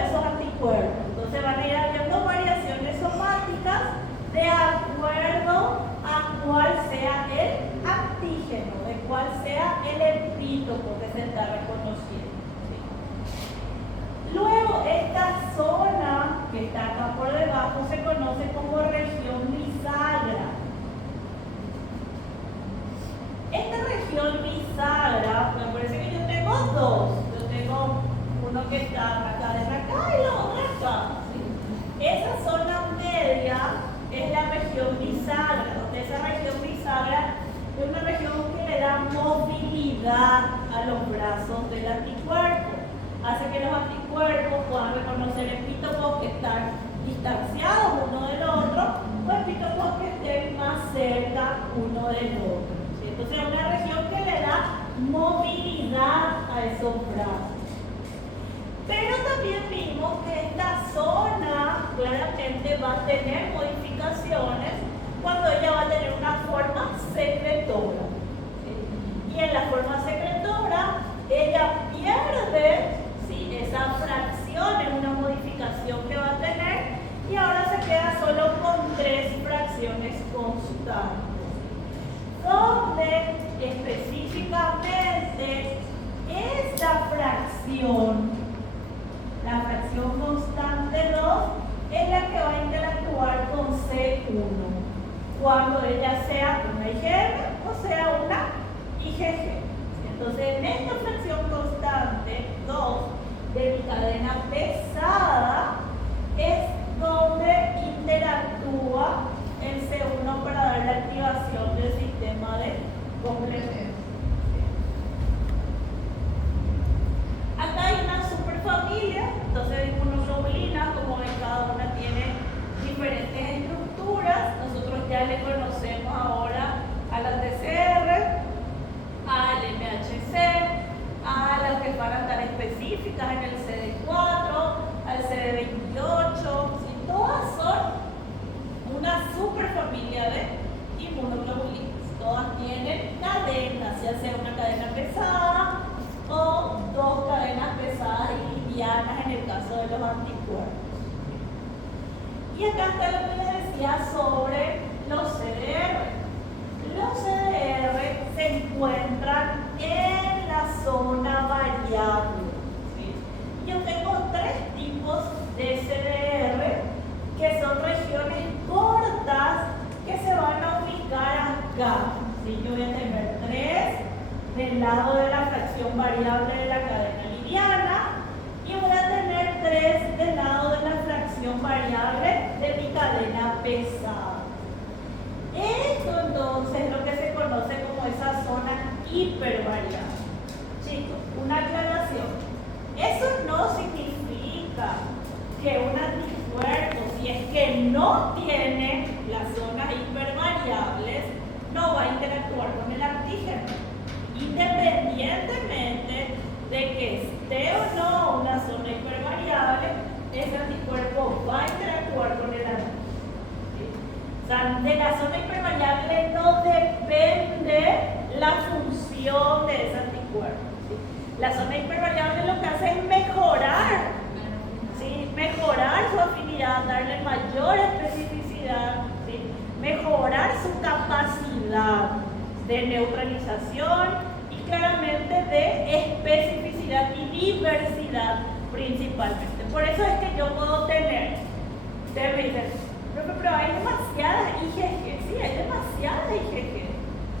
esos anticuerpos. Entonces van a ir habiendo variaciones somáticas de acuerdo a cuál sea el antígeno, de cuál sea el epítopo que se está reconociendo. ¿Sí? esta zona que está acá por debajo se conoce como región bisagra. Esta región bisagra, me parece que yo tengo dos. Yo tengo uno que está la cadena acá y la otra acá. ¿Sí? Esa zona media es la región bisagra, donde esa región bisagra es una región que le da movilidad a los brazos del anticuerpo. Hace que los anticuerpos puedan reconocer epítopos que están distanciados uno del otro o epítopos que estén más cerca uno del otro. ¿Sí? Entonces es una región que le da movilidad a esos brazos. Pero también vimos que esta zona claramente va a tener modificaciones cuando ella va a tener una forma secretora. ¿Sí? Y en la forma secretora ella pierde, ¿sí?, esa fracción en una modificación que va a tener y ahora se queda solo con 3 fracciones constantes, donde específicamente esta fracción, la fracción constante 2, es la que va a interactuar con C1 cuando ella sea una IgM o sea una IgG. Entonces, en esta fracción constante 2 de mi cadena pesada es donde interactúa el C1 para dar la activación del sistema de complemento. Acá hay una superfamilia, entonces de inmunoglobulinas, como ven, cada una tiene diferentes estructuras. Nosotros ya le conocemos ahora a las TCR, al MHC, a las que van a estar específicas en el CD4, al CD28, ¿sí? Todas son una superfamilia de inmunoglobulinas. Todas tienen cadenas, ya sea una cadena pesada o 2 cadenas pesadas y livianas en el caso de los anticuerpos. Y acá está lo que les decía sobre los CDR. Los CDR se encuentran en la zona variable. ¿Sí? Yo tengo 3 tipos de CDR que son regiones cortas que se van a ubicar acá. ¿Sí? Yo voy a tener 3 del lado de la fracción variable de la cadena liviana y voy a tener 3 del lado de la fracción variable de mi cadena pesada. Esto entonces es lo que se conoce como esa zona hipervariable. Chicos, una aclaración. Eso no significa que un anticuerpo, si es que no tiene las zonas hipervariables, no va a interactuar con el antígeno. Independientemente de que esté o no una zona hipervariable, ese anticuerpo va a interactuar con el antígeno. O sea, de la zona hipervariable no depende la función de ese anticuerpo. ¿Sí? La zona hipervariable lo que hace es mejorar, ¿sí?, mejorar su afinidad, darle mayor especificidad, ¿sí?, mejorar su capacidad de neutralización y claramente de especificidad y diversidad principalmente. Por eso es que yo puedo tener, ustedes me dicen, pero hay demasiadas IgG, sí, hay demasiadas IgG,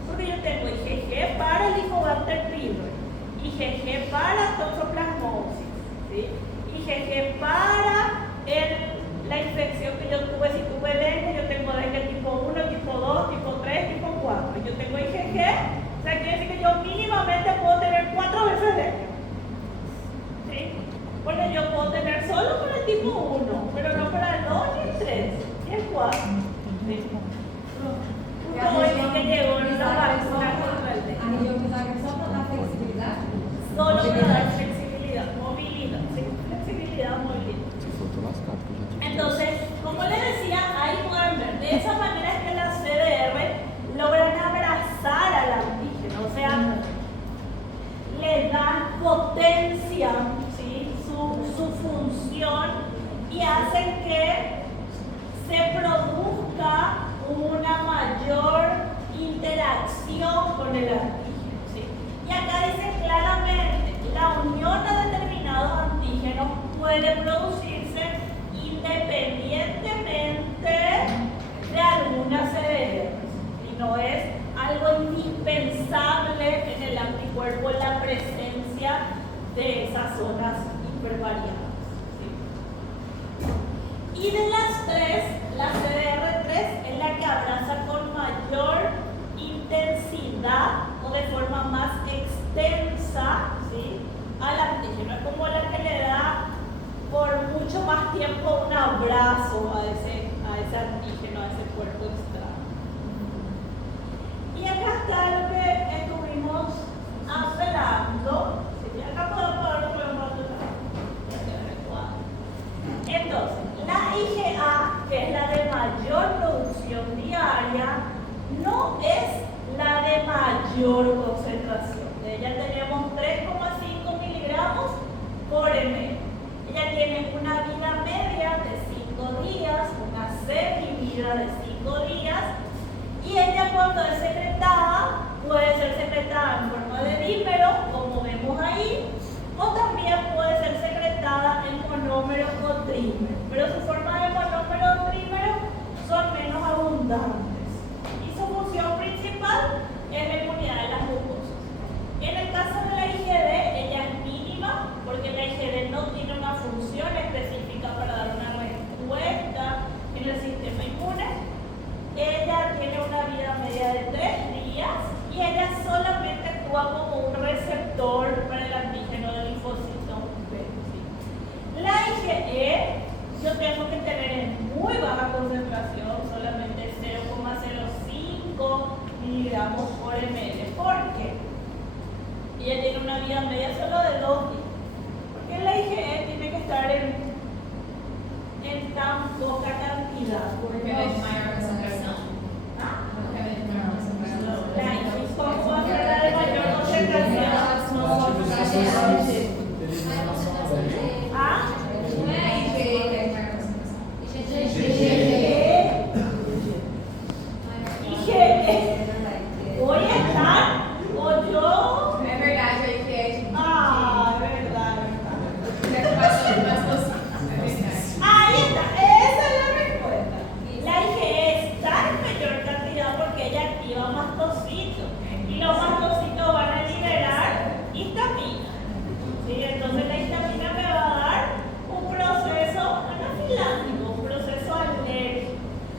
porque yo tengo IgG para el Helicobacter pylori, IgG para toxoplasmosis, ¿sí?, IgG para la infección que yo tuve, si tuve dengue, yo tengo dengue tipo 1, tipo 2, tipo 3, tipo 4, yo tengo IgG, o sea, quiere decir que yo mínimamente puedo tener 4 veces dengue, ¿sí?, porque yo puedo tener solo para el tipo 1, pero no para el 2 ni el 3. ¿Es cuál? Sí. Justo hoy vi que llegó una vacuna contra el dengue. Anillo bisagra só para dar flexibilidade? Solo para dar flexibilidad, movilidad, sí, flexibilidad, movilidad. Se for, tô lascado, que eu já tive. Entonces, como les decía, ahí pueden ver, de esa manera es que las CDR logran abrazar al antígeno, o sea, le dan potencia, ¿sí?, su función y hacen que se produzca una mayor interacción con el antígeno, ¿sí? Y acá dice claramente, la unión a determinados antígenos puede puede producirse independientemente de algunas CDR y no es algo indispensable en el anticuerpo la presencia de esas zonas hipervariadas. ¿Sí? Y de las tres, la CDR3 es la que abraza con mayor intensidad o de forma más extensa, ¿sí?, al antígeno. Es como la que le da por mucho más tiempo un abrazo a ese antígeno, a ese cuerpo extraño. Y acá está lo que estuvimos hablando. ¿Sí? Acá podemos ver un rato. Entonces, la IgA, que es la de mayor producción diaria, no es la de mayor concentración. De ella tenemos 3,5 miligramos por ml. Ella tiene una vida media de 5 días, una semivida de 5 días, y ella cuando es secretada puede ser secretada en forma de dímero, como vemos ahí, o también puede ser secretada en monómero o trímero, pero su forma de monómero o trímero son menos abundantes. Y su función principal es la inmunidad de las mucosas. En el caso de la IgD, ella es mínima, porque la IgD no tiene una función específica para dar una respuesta en el sistema inmune. Ella tiene una vida media de 3 días y ella solamente actúa como un receptor para el antígeno del linfocito B. La IgE yo tengo que tener en muy baja concentración, solamente 0,05 miligramos por ml. ¿Por qué? Ella tiene una vida media solo de 2 días. Porque la IgE tiene que estar en tan poca cantidad. Porque no es mayor concentración. ¿Ah? Porque no es mayor concentración. La IgE, ¿cómo va a ser la de mayor concentración? ¿Ah? ¿Voy a estar o yo? É verdade, aí que é tipo. Ah, verdad. Passou. É verdade. Ahí está, esa es la respuesta. La IgE está en mayor cantidad porque ella activa mastocitos y los mastocitos van a liberar histamina. ¿Sí? Entonces la histamina me va a dar un proceso anafiláctico, un proceso alérgico.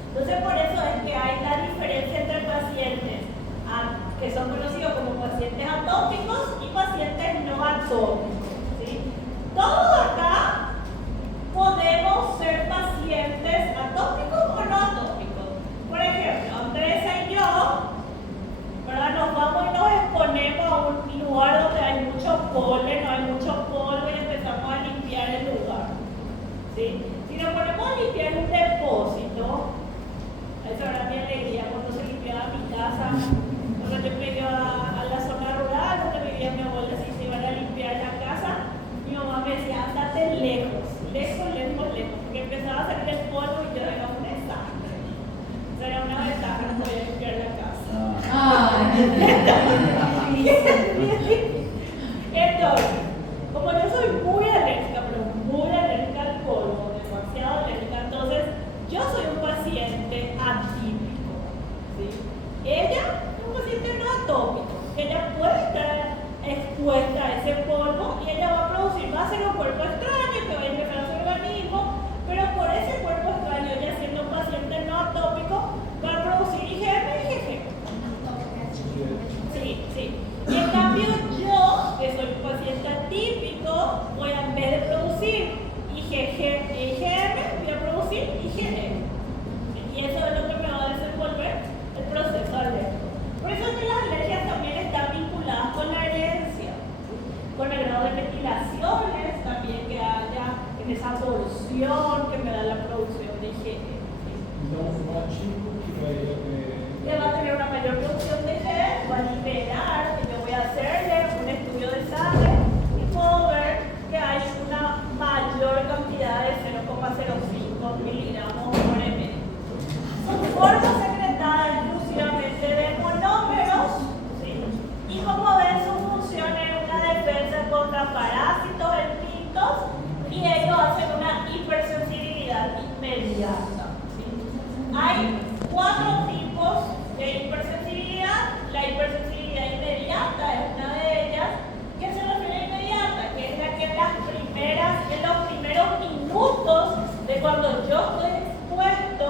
Entonces por eso es que hay la diferencia entre pacientes que son conocidos como pacientes atópicos y pacientes no atópicos. ¿Sí? Todos acá podemos ser pacientes atópicos o no atópicos. Por ejemplo, Andresa y yo, ¿verdad?, nos vamos y nos exponemos a un lugar donde hay mucho polen, no hay mucho polvo y empezamos a limpiar el lugar. ¿Sí? Si nos ponemos a limpiar un depósito, esa era mi alegría cuando se limpiaba mi casa, cuando yo me iba a la zona rural donde vivía mi abuela, si se iban a limpiar la casa, mi mamá me decía, andate lejos, porque empezaba a salir el polvo y yo era un desastre. Eso era una ventaja, no podía limpiar la casa. Entonces, como yo soy muy alérgica, pero muy alérgica al polvo, demasiado alérgica, entonces yo soy un paciente atípico. ¿Sí? Ella es un paciente no atópico, ella puede estar expuesta a ese polvo y ella va a producir, va a ser un cuerpo extraño que va a ingresar a su organismo, pero por ese cuerpo extraño, ella siendo un paciente no atópico, va a producir IgM y IgG. Sí. Y en cambio yo, que soy un paciente atípico, voy a, en vez de producir IgG e IgM, voy a producir IgM. Y eso es lo que me va a desenvolver el proceso alérgico. Por eso es que las alergias también están vinculadas con la herencia, con el grado de metilaciones también que haya en esa absorción que me da la producción de IgM. Que va a tener una mayor producción de IgM, va a liberar, que yo voy a hacerle un estudio de sangre y puedo ver que hay una mayor cantidad de 0,05 miligramos por ml. Son formas secretadas exclusivamente de monómeros, ¿sí? Y como ven, su función es una defensa contra parásitos, elmintos y ellos hacen una hipersensibilidad inmediata. ¿Sí? Hay 4 tipos de hipersensibilidad. La hipersensibilidad inmediata es una de ellas. ¿Qué se refiere a inmediata? Que es la que en los primeros minutos de cuando yo estoy expuesto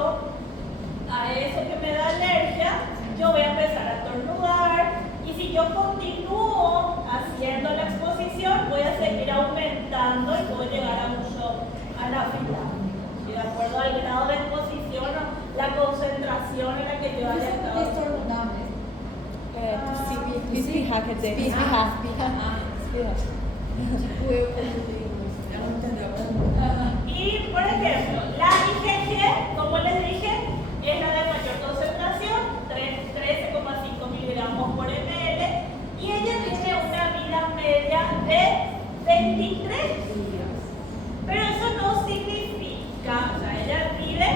a eso que me da alergia, yo voy a empezar a estornudar, y si yo continúo haciendo la exposición, voy a seguir aumentando y puedo llegar a un shock anafiláctico. Y de acuerdo al grado de exposición o la concentración en la que yo haya estado. Estornudable. Espirrar, quer dizer, espirrar. Tipo eu quando digo, ela não entendeu. Y, por ejemplo, la IgG, como les dije, es la de mayor concentración, 13,5 miligramos por ml, y ella tiene una vida media de 23 días. Pero eso no significa, o sea, ella vive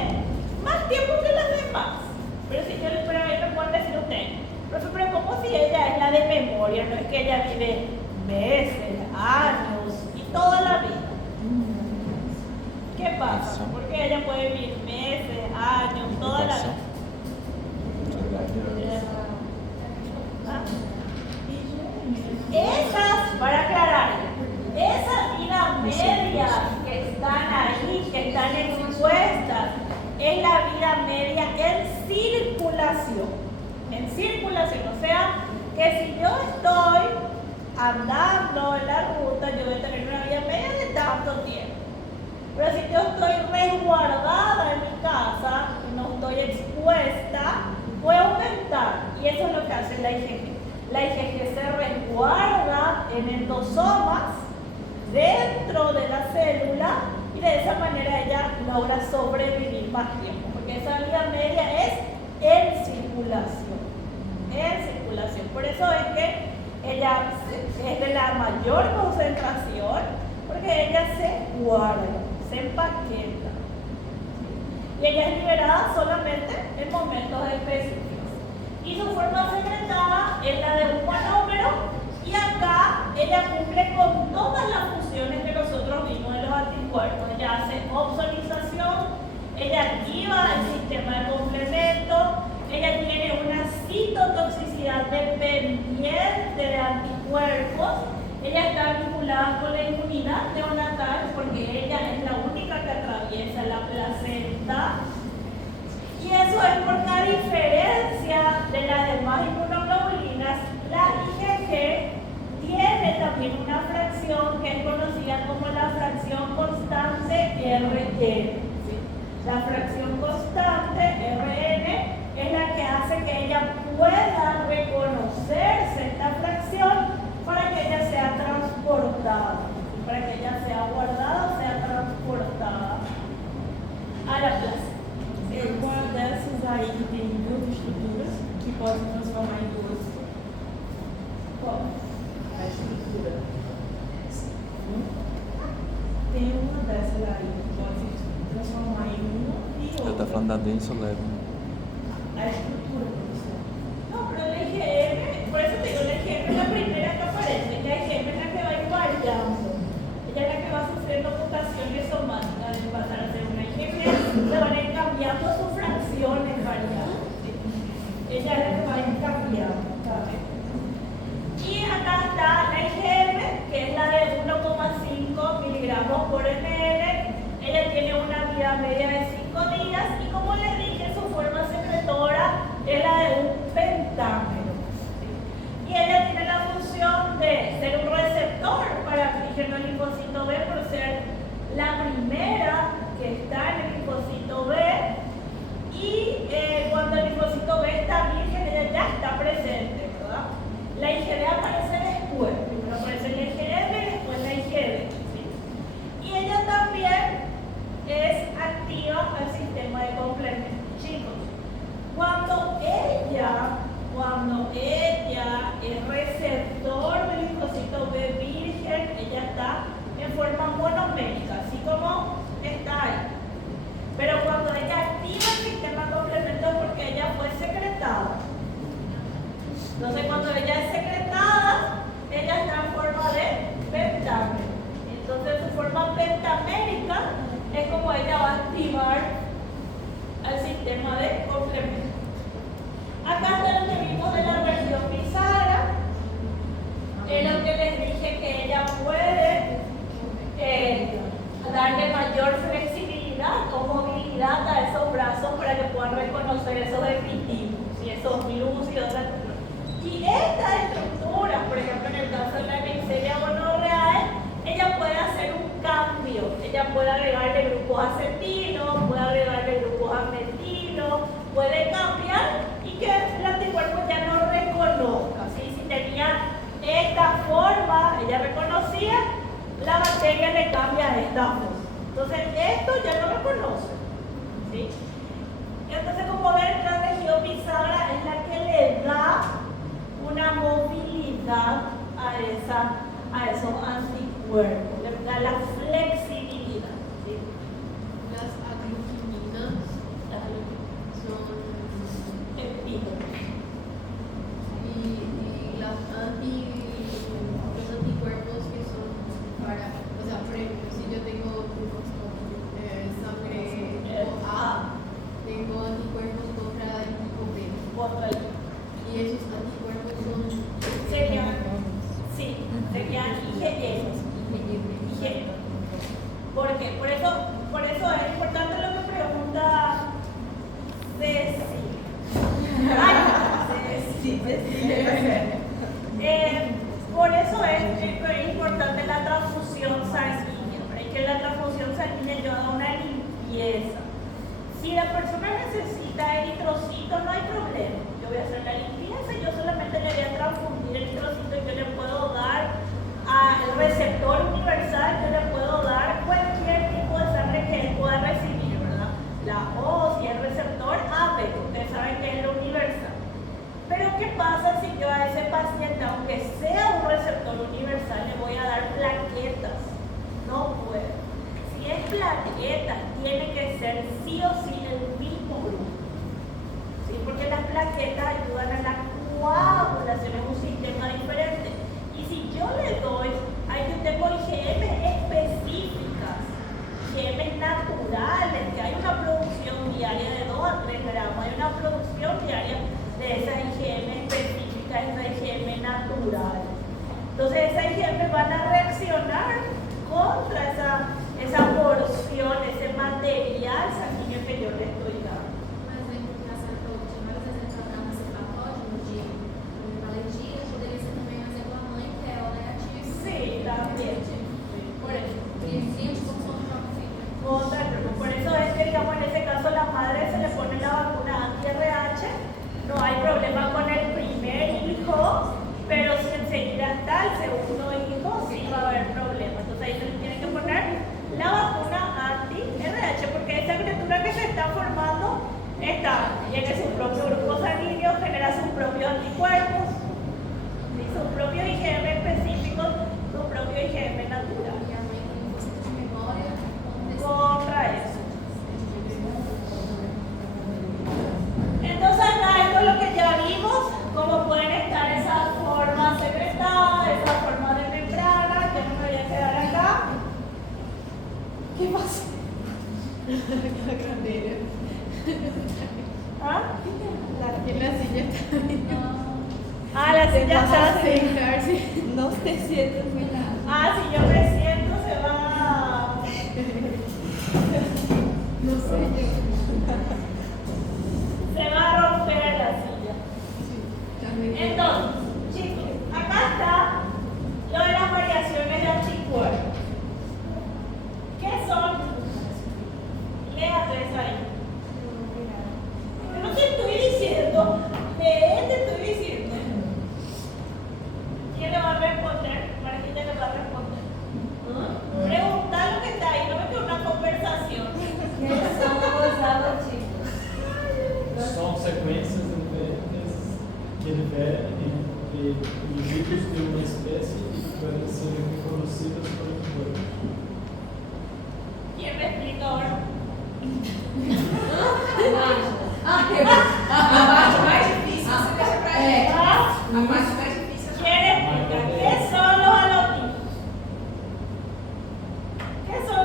más tiempo que las demás. Pero si yo pero a mí me pueden decir ustedes, profe, pero como si ella es la de memoria, no es que ella vive meses, años y toda la vida. ¿Qué pasa? Porque ella puede vivir meses, años, toda la vida. Esas, para aclarar, esas vidas medias que están ahí, que están expuestas, es la vida media en circulación. En circulación, o sea, que si yo estoy andando en la ruta, yo voy a tener una vida media de tanto tiempo. Pero si yo estoy resguardada en mi casa, no estoy expuesta, voy a aumentar. Y eso es lo que hace la IgG. La IgG se resguarda en endosomas dentro de la célula y de esa manera ella logra sobrevivir más tiempo. Porque esa vida media es en circulación. En circulación. Por eso es que ella es de la mayor concentración, porque ella se guarda, se empaqueta. Y ella es liberada solamente en momentos específicos. Y su forma secretada es la de un monómero, y acá ella cumple con todas las funciones que nosotros vimos de los anticuerpos. Ella hace opsonización, ella activa el sistema de complemento, ella tiene una citotoxicidad dependiente de anticuerpos, ella está vinculada con la inmunidad neonatal porque ella es la única que atraviesa la placenta. Y eso es porque, a diferencia de las demás inmunoglobulinas, la IgG tiene también una fracción que es conocida como la fracción constante Rn. ¿Sí? La fracción constante Rn es la que hace que ella pueda reconocerse esta fracción para que ella sea transportada, para que ella sea guardada o sea transportada a la placenta. Qual dessas aí tem duas estruturas que podem transformar em duas? Qual? A estrutura. Tem uma dessas aí que pode transformar em uma e outra. Ela está falando da densoleve. A estrutura, professor. No, pero la IgM, por eso te digo, la IgM es la primera que aparece. La IgM es la que va a ir variando. Ella es la que va sufriendo mutaciones somáticas de pasar a ser una IgM, se van a ir cambiando sus fracciones variables. ¿Sí? Ella es la que va a ir cambiando. ¿Sabes? Y acá está la IgM, que es la de 1,5 miligramos por ml. Ella tiene una vida media de 5 días y, como les dije, su forma secretora es la de un pentámero. ¿Sí? Y ella tiene la función de ser un receptor para antígeno linfocito B por ser la primera que está en el linfocito B. Y cuando el linfocito B está virgen, ella ya está presente pentamérica es como ella va a activar al sistema de complemento. Acá está lo que vimos de la versión bisagra, es lo que les dije que ella puede darle mayor flexibilidad o movilidad a esos brazos para que puedan reconocer esos definitivos, y esos lúcidos. Y estas estructuras, por ejemplo en el caso de la Neisseria gonorrhoeae, ella puede hacer un cambio, ella puede agregarle grupos acetinos, puede agregarle grupos a metilo, puede cambiar y que el anticuerpo ya no reconozca. ¿Sí? Si tenía esta forma, ella reconocía, la bacteria le cambia a esta forma. Entonces esto ya no reconoce. ¿Sí? Entonces, como ven, la región bisagra es la que le da una movilidad a esos anticuerpos, le da la flexibilidad. ¿Sí? Las agglutininas son Epítonos. y los anticuerpos que son para, o sea, por ejemplo, si yo tengo sangre tipo A, tengo anticuerpos contra el tipo B. Contra el- Y esos anticuerpos son Serían IgG. ¿Por qué? Por eso es importante lo que pregunta Ceci. Por eso es importante la transfusión sanguínea. Es que la transfusión sanguínea ayuda a una limpieza. Si la persona necesita eritrocitos, no hay problema. Yo voy a hacer la limpieza y yo solamente le voy a transfundir eritrocitos y yo le puedo dar al receptor universal, yo le puedo dar cualquier tipo de sangre que él pueda recibir, ¿verdad? La O, si es receptor AB, ustedes saben que es lo universal. Pero ¿qué pasa si yo a ese paciente, aunque sea un receptor universal, le voy a dar plaquetas? No puedo. Si es plaquetas, tiene que ser sí o sí el mismo grupo. ¿Sí? Porque las plaquetas ayudan a la coagulación, es un sistema diferente. Y si yo le doy, ahí yo tengo IgM específicas, IgM naturales, que hay una producción diaria de 2 a 3 gramos, hay una producción diaria de esa IgM específica, esa IgM natural. Entonces esas IgM van a reaccionar contra esa porción, ese material sanguíneo que yo le estoy dando. Um exemplo engraçado que eu tinha vários exemplos atrás nesse patógeno de valentina, poderia ser também um exemplo a mãe, que é o negativo. Sí, también. Por eso. E existe como são do próprio filho. Otra, pero por eso es que, digamos, en ese caso la madre se le pone la vacuna anti-RH, no hay problema con el primer hijo, pero si enseguida está el segundo hijo, sí va a haber problema. Entonces ahí se le tiene que poner la vacuna anti-RH, porque esa criatura que se está formando tiene su propio grupo sanguíneo, genera sus propios anticuerpos, y sus propios IgM específicos, su propio IgM natural. E a mãe tem força de memória Contra eso. Entonces acá esto es lo que ya vimos, cómo pueden estar esas formas secretadas, esas formas de membrana. Yo me voy a quedar acá. ¿Qué pasa? La cadeira. ¿Ah? E na silla Ah, la silla está para así. sentar-se. Não se sienta, cuidado. Ah, si yo me siento se va. Não sei eu. Se va a romper la silla. Entonces, chicos, acá está lo de las variaciones de anticuerpos. ¿Qué son? Léate eso ahí. Yo no te estoy diciendo, te estoy diciendo. ¿Quién le va a responder? Marquita le va a responder. Preguntar lo que está ahí, no me queda una conversación. Que são os halotípicos. São sequências diferentes que diferem indivíduos de uma espécie e podem ser reconhecidas por anticorpos. ¿Quién me explica ahora? A parte mais difícil você deixa pra gente. ¿Ah? A parte mais difícil ¿Quién explica? ¿Qué son los halotipos? ¿Qué son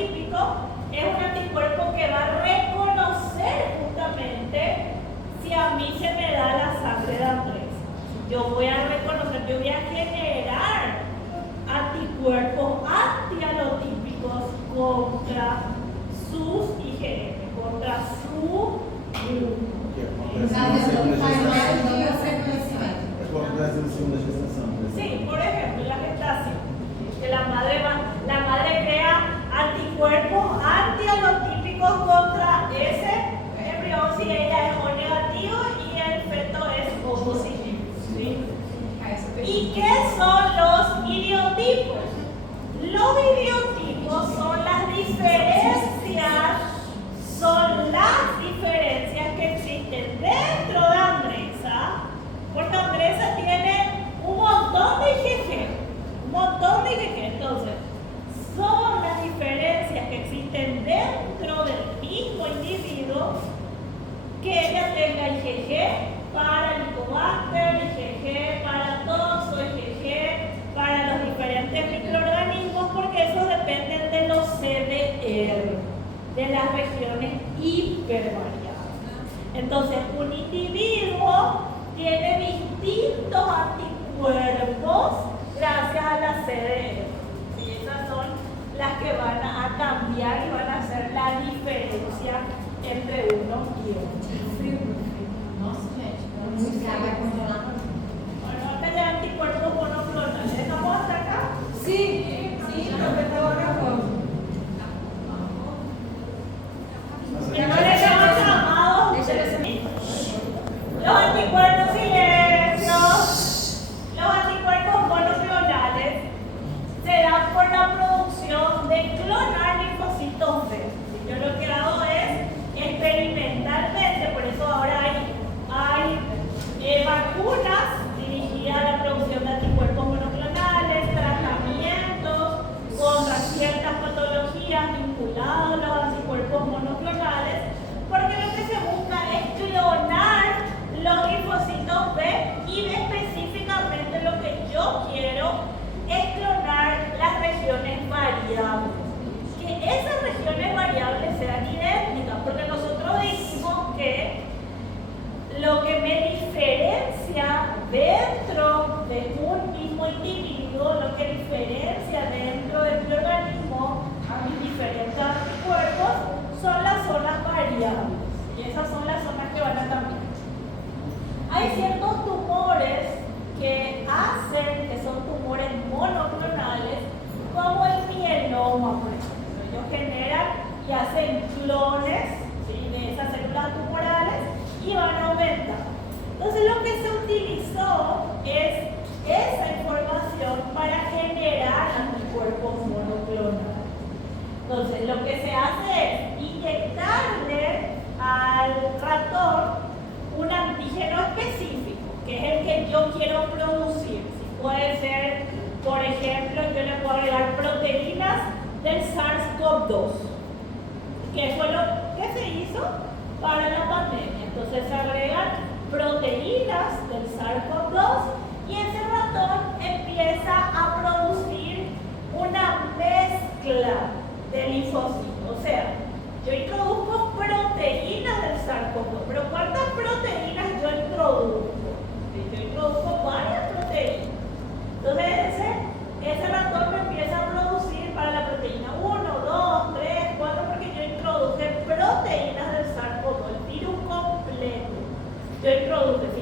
fenotípico es un anticuerpo que va a reconocer justamente si a mí se me da la sangre de Andrés. Yo voy a reconocer, yo voy a generar anticuerpos antialotípicos contra sus IgM, contra su grupo. Sí, por ejemplo, la gestación, que la madre crea anticuerpos antialotípicos contra ese embrión si ella es O negativo y el feto es O positivo. ¿Sí? ¿Y qué son los idiotipos? Los idiotipos son las diferencias que existen dentro de Andresa, porque Andresa tiene un montón de IgG, entonces son las diferencias que existen dentro del mismo individuo, que ella tenga IgG para Helicobacter, IgG para toxo, IgG para los diferentes microorganismos, porque eso depende de los CDR, de las regiones hipervariables. Entonces, un individuo tiene distintos anticuerpos gracias a la CDR. Y esas son las que van a cambiar y van a hacer la diferencia entre uno y otro. Nossa, gente, muito vai congelar. Bueno, acá hay anticuerpos monoclonales. ¿Dejamos hasta acá? Sí, profesora, vamos. Que no les hemos llamado. Los anticuerpos silencios, los anticuerpos monoclonales se dan por la producción de clonar linfocitos B. Yo lo que hago es experimentalmente, por eso ahora hay vacunas dirigidas a la producción de anticuerpos monoclonales, tratamientos contra ciertas patologías vinculadas a los anticuerpos monoclonales, porque lo que se busca es clonar los linfocitos B y específicamente lo que yo quiero es clonar las regiones variables. Que esas regiones variables sean idénticas, porque nosotros dijimos que lo que me diferencia dentro de un mismo individuo, lo que diferencia dentro de mi organismo a mis diferentes anticuerpos son las zonas variables. Y esas son las zonas que van a cambiar. Hay ciertos tumores que son tumores monoclonales, como el mieloma, por ejemplo. Ellos generan y hacen clones, ¿sí?, de esas células tumorales y van a aumentar. Entonces lo que se utilizó es esa información para generar anticuerpos monoclonales. Entonces lo que se hace es inyectarle al ratón un antígeno específico, que es el que yo quiero producir. Puede ser, por ejemplo, yo le puedo agregar proteínas del SARS-CoV-2, que fue lo que se hizo para la pandemia. Entonces se agregan proteínas del SARS-CoV-2 y ese ratón empieza a producir una mezcla de linfocitos. O sea, yo introduzco proteínas del SARS-CoV-2, pero ¿cuántas proteínas yo introduzco? Yo introduzco varias proteínas. Entonces ese ratón me empieza a producir para la proteína 1, 2, 3, 4, porque yo introduje proteínas del SARS-CoV-2, el virus completo. Si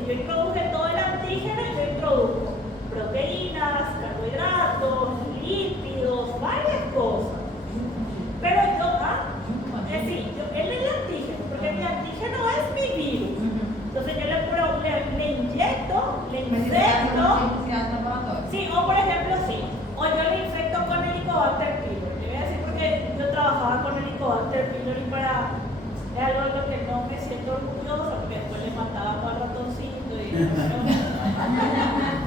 yo introduje todo el antígeno, yo introduzco proteínas, carbohidratos, lípidos, varias cosas. Pero él es el antígeno, porque mi antígeno es mi virus. Entonces yo le inyecto, le infecto. Sí, o por ejemplo, o yo le infecto con Helicobacter pylori. Le voy a decir porque yo trabajaba con Helicobacter pylori es algo de lo que no me siento orgullosa, porque después le mataba para el ratoncito.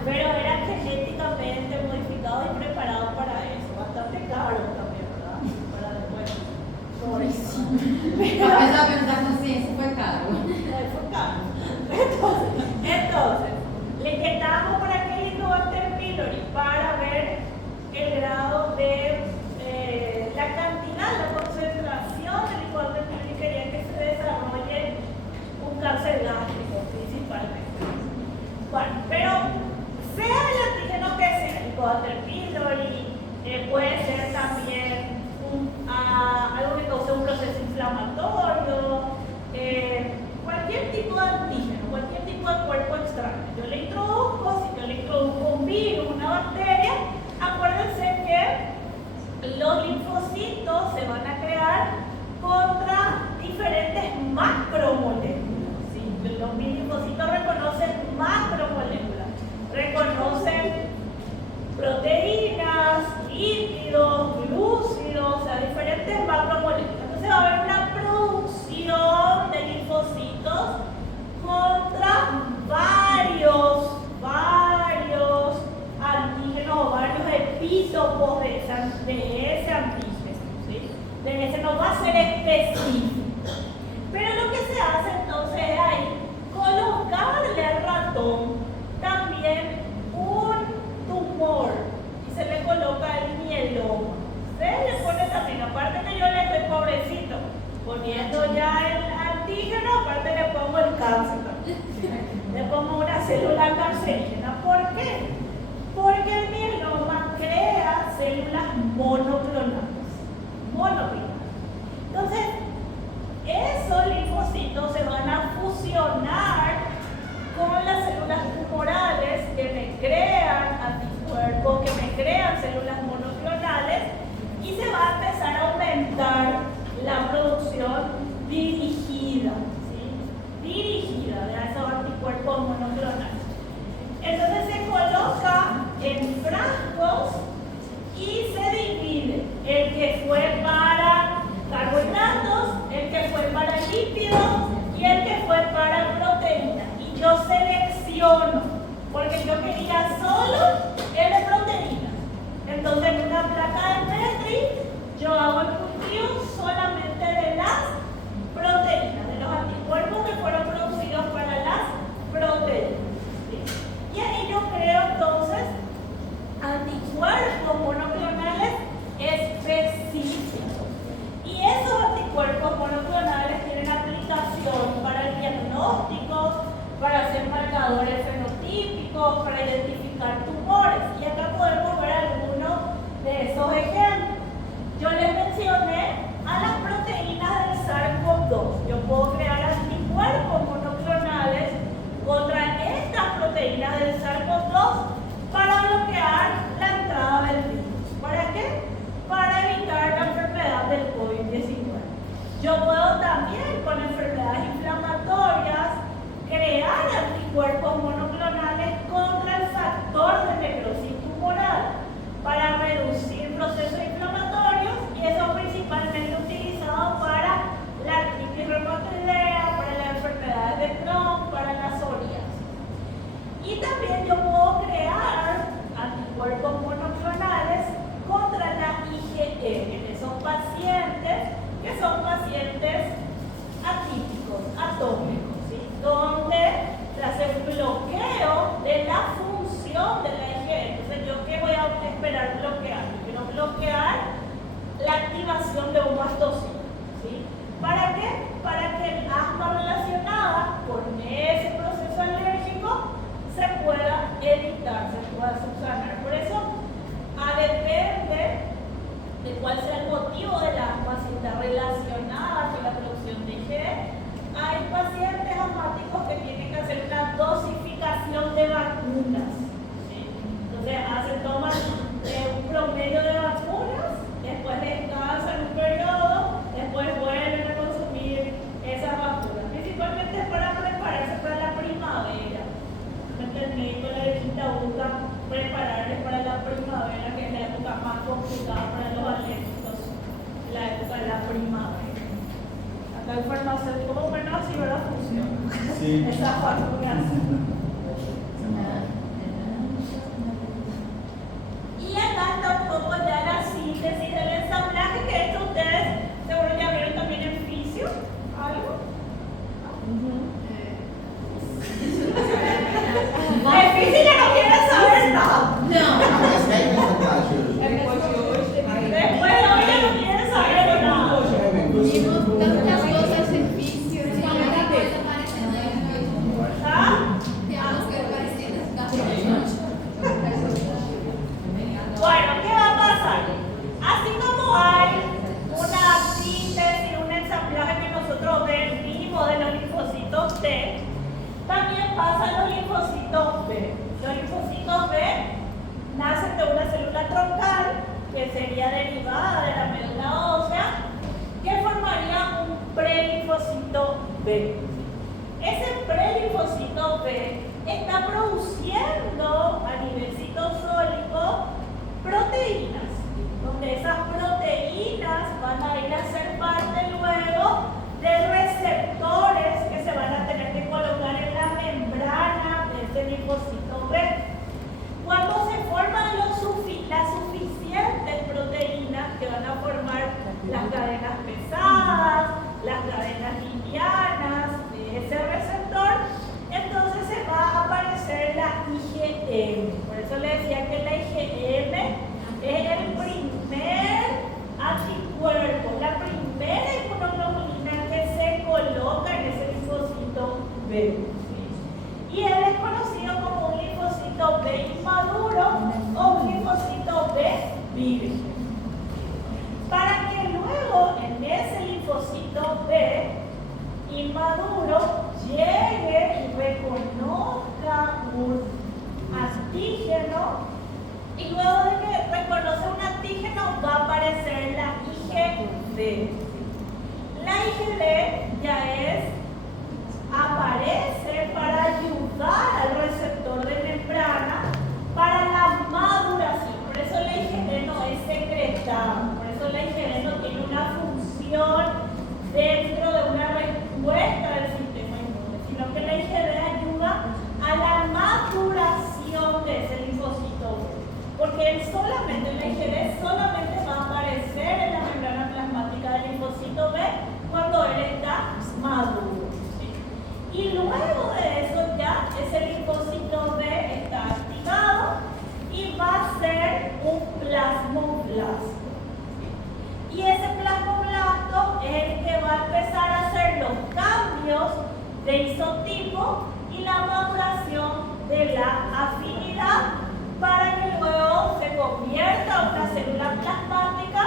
Pero era genéticamente modificado y preparado para eso. Bastante caro también, ¿verdad? Para después. Apesar de da consciência, foi caro. Fue caro. Entonces, le inyectábamos por aquí el Helicobacter pylori para ver el grado de la cantidad, la ser también algo que cause un proceso inflamatorio, cualquier tipo de antígeno, cualquier tipo de cuerpo extraño. Yo le introduzco, si yo le introduzco un virus, una bacteria, acuérdense que los linfocitos se van a crear contra diferentes macromoléculas. ¿Sí? Los linfocitos reconocen macromoléculas, reconocen proteínas, lípidos, glúcidos, o sea, diferentes macromoléculas. Entonces va a haber una producción de linfocitos contra varios antígenos o varios epítopos de ese antígeno, ¿sí? De ese no va a ser específico. Pero lo que se hace entonces es ahí colocarle al ratón también un tumor y se le coloca el mieloma. Se le pone también, aparte que yo le estoy pobrecito poniendo ya el antígeno, aparte le pongo el cáncer también. Le pongo una célula cancerígena. ¿Por qué? Porque el mieloma crea células monoclonales. Entonces, esos linfocitos se van a fusionar con las células tumorales que me crean anticuerpos, que me crean células monoclonales, y se va a empezar a aumentar la producción dirigida, ¿sí? Dirigida de esos anticuerpos monoclonales. Entonces se coloca en frascos y se divide el que fue para carbohidratos, el que fue para lípidos y el que fue para proteínas. Y yo selecciono, porque yo quería solo el de proteínas. Entonces en una placa de Petri yo hago el cultivo solamente de las proteínas, de los anticuerpos que fueron producidos para las proteínas. ¿Sí? Y ahí yo creo entonces anticuerpos monoclonales específicos. Y esos anticuerpos monoclonales tienen aplicación para el diagnóstico, para hacer marcadores fenotípicos, para identificar tumores. Y acá podemos ver algunos de esos ejemplos. Yo les mencioné a las proteínas del SARS-CoV-2. Yo puedo crear anticuerpos monoclonales contra estas proteínas del SARS-CoV-2 para bloquear la entrada del virus. ¿Para qué? Para evitar la enfermedad del COVID-19. Yo puedo también, con enfermedades inflamatorias, crear anticuerpos monoclonales contra el factor de necrosis tumoral para reducir procesos inflamatorios, y eso es principalmente utilizado para la artritis reumatoidea, para las enfermedades de Crohn, para la psoriasis. Y también yo puedo crear anticuerpos monoclonales contra la IgE, en esos pacientes que son pacientes atípicos, atómicos, ¿sí? Donde se hace un bloqueo de la función de la IgE. Entonces, ¿yo qué voy a esperar bloquear? Yo quiero bloquear la activación de un mastocito, ¿sí? ¿Para qué? Para que el asma relacionada con ese proceso alérgico se pueda evitar, se pueda subsanar. Por eso, depende de cuál sea el motivo del asma, si está relacionada con la producción de IgE. Hay pacientes asmáticos que tienen que hacer una dosificación de vacunas, ¿sí? Entonces toman un promedio de vacunas, después descansan un periodo, después vuelven a consumir esas vacunas. Principalmente para prepararse para la primavera. El médico le busca prepararles para la primavera, que es la época más complicada para los alérgicos, la época de la primavera. Acá el farmacéutico, como menos así, ¿verdad? Funciona. Sí. Esas vacunas. Y acá está un poco ya la síntesis del ensamblaje, que esto ustedes seguro ya vieron también en fisio. ¿Algo? El fisio ya no quiere saber nada. Después de hoy ya no quiere saber nada. Vimos tantas cosas en física. ¿Ah? elevada de la médula ósea, que formaría un prelinfocito B. Ese prelinfocito B está produciendo a nivel citosólico proteínas, donde esas proteínas van a ir a ser parte luego de receptores que se van a tener que colocar en la membrana de ese linfocito B. Cuando se forman las suficientes proteínas que van a formar las cadenas pesadas, las cadenas livianas de ese receptor, entonces se va a aparecer la IgM. Por eso le decía que la IgM es el primer anticuerpo, la primera inmunoglobulina que se coloca en ese linfocito B. Y él es conocido como un linfocito B inmaduro o un linfocito B virgen. Para que luego en ese linfocito B inmaduro llegue y reconozca un antígeno, y luego de que reconoce un antígeno va a aparecer la IgD. La IgD ya aparece para ayudar al receptor de membrana para la maduración. Por eso la IgD no es secretada, por eso la IgD no tiene una función dentro de una respuesta del sistema inmune, sino que la IgD ayuda a la maduración de ese linfocito, porque la IgD solamente va a aparecer en la membrana plasmática del linfocito B cuando él está maduro. Y luego de eso ya ese linfocito B está activado y va a ser un plasmoblasto. Y ese plasmoblasto es el que va a empezar a hacer los cambios de isotipo y la maduración de la afinidad para que luego se convierta en una célula plasmática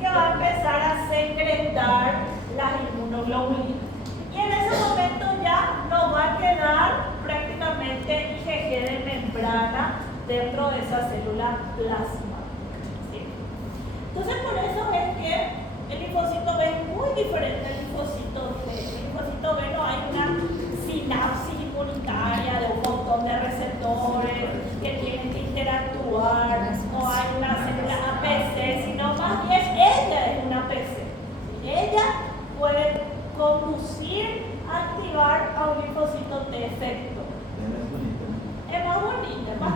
que va a empezar a secretar las inmunoglobulinas. Y en ese momento ya no va a quedar prácticamente IgG de membrana dentro de esa célula plasmática. ¿Sí? Entonces por eso es que el linfocito B es muy diferente al linfocito T. El linfocito B no hay una sinapsis inmunitaria de un montón de receptores que tienen que interactuar, no hay una célula APC, sino más bien ella es una APC. Ella puede conducir, activar a un linfocito T efecto. Es más bonita, es más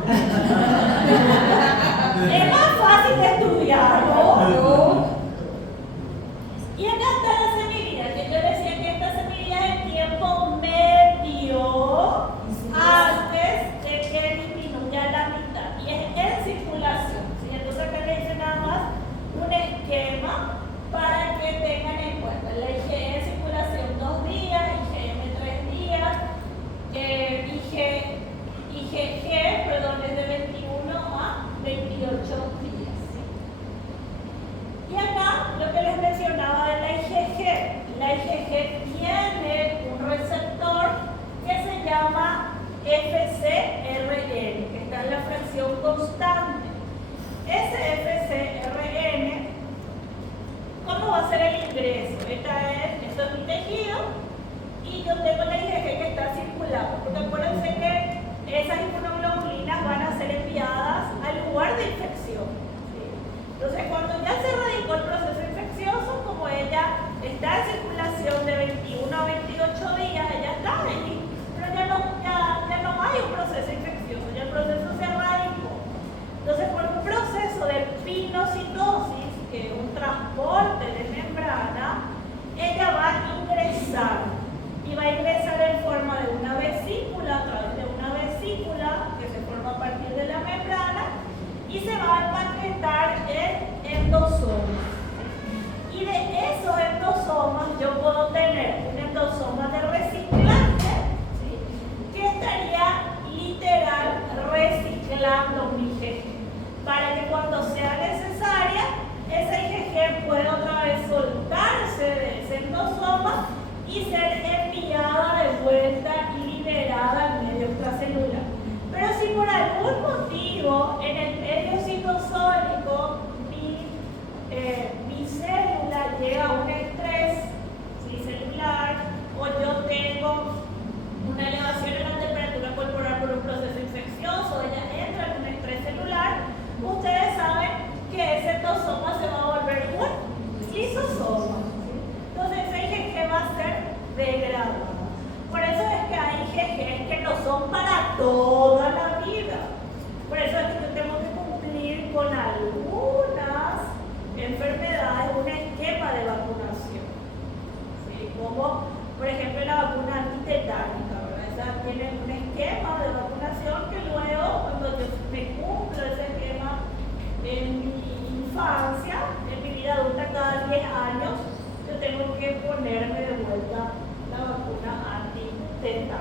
es más fácil de estudiar, ¿no? Y acá está la semilla, que yo decía que esta semilla es el tiempo medio antes de que disminuya la mitad. Y es en circulación. ¿Sí? Entonces acá le dice nada más un esquema para que tengan en cuenta. La IgE en circulación 2 días, IgM 3 días, IgG es de 21 a 28 días. ¿Sí? Y acá lo que les mencionaba de la IgG tiene un receptor que se llama FcRn, que está en la fracción constante. Ese FcRn, ¿cómo va a ser el ingreso? Esto es mi tejido y yo tengo la IgG que está circulando, porque acuérdense que esas inmunoglobulinas van a ser enviadas al lugar de infección. ¿Sí? Entonces, cuando ya se radicó el proceso infeccioso, como ella está en circulación de 21 a 28 días, ella está ahí, pero ya no hay un proceso infeccioso, ya el proceso se radicó. Entonces, por un proceso de pinocitosis, que es un transporte de membrana, ella va a ingresar. Y va a ingresar en forma de una vesícula, a través de una vesícula que se forma a partir de la membrana y se va a empaquetar en endosomas. Y de esos endosomas yo puedo tener un endosoma de reciclaje, ¿sí? Que estaría literal reciclando mi IgG para que cuando sea necesaria esa IgG pueda otra vez soltarse de ese endosoma y ser enviada de vuelta y liberada al medio extracelular. Pero si por algún motivo en el medio citosólico mi una antiteta.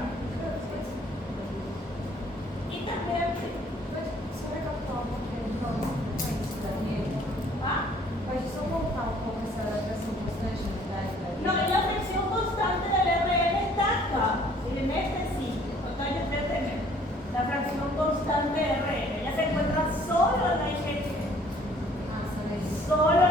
Y también, Só recapitular um pouquinho de novo a isso da dieta. Pode só voltar um pouco essa atração constante da dieta? no, la fricción constante del RN está acá, en este sitio. Acá yo voy a tener la fracción constante de RN. Ella se encuentra solo en la IgG. Ah, só isso. Solo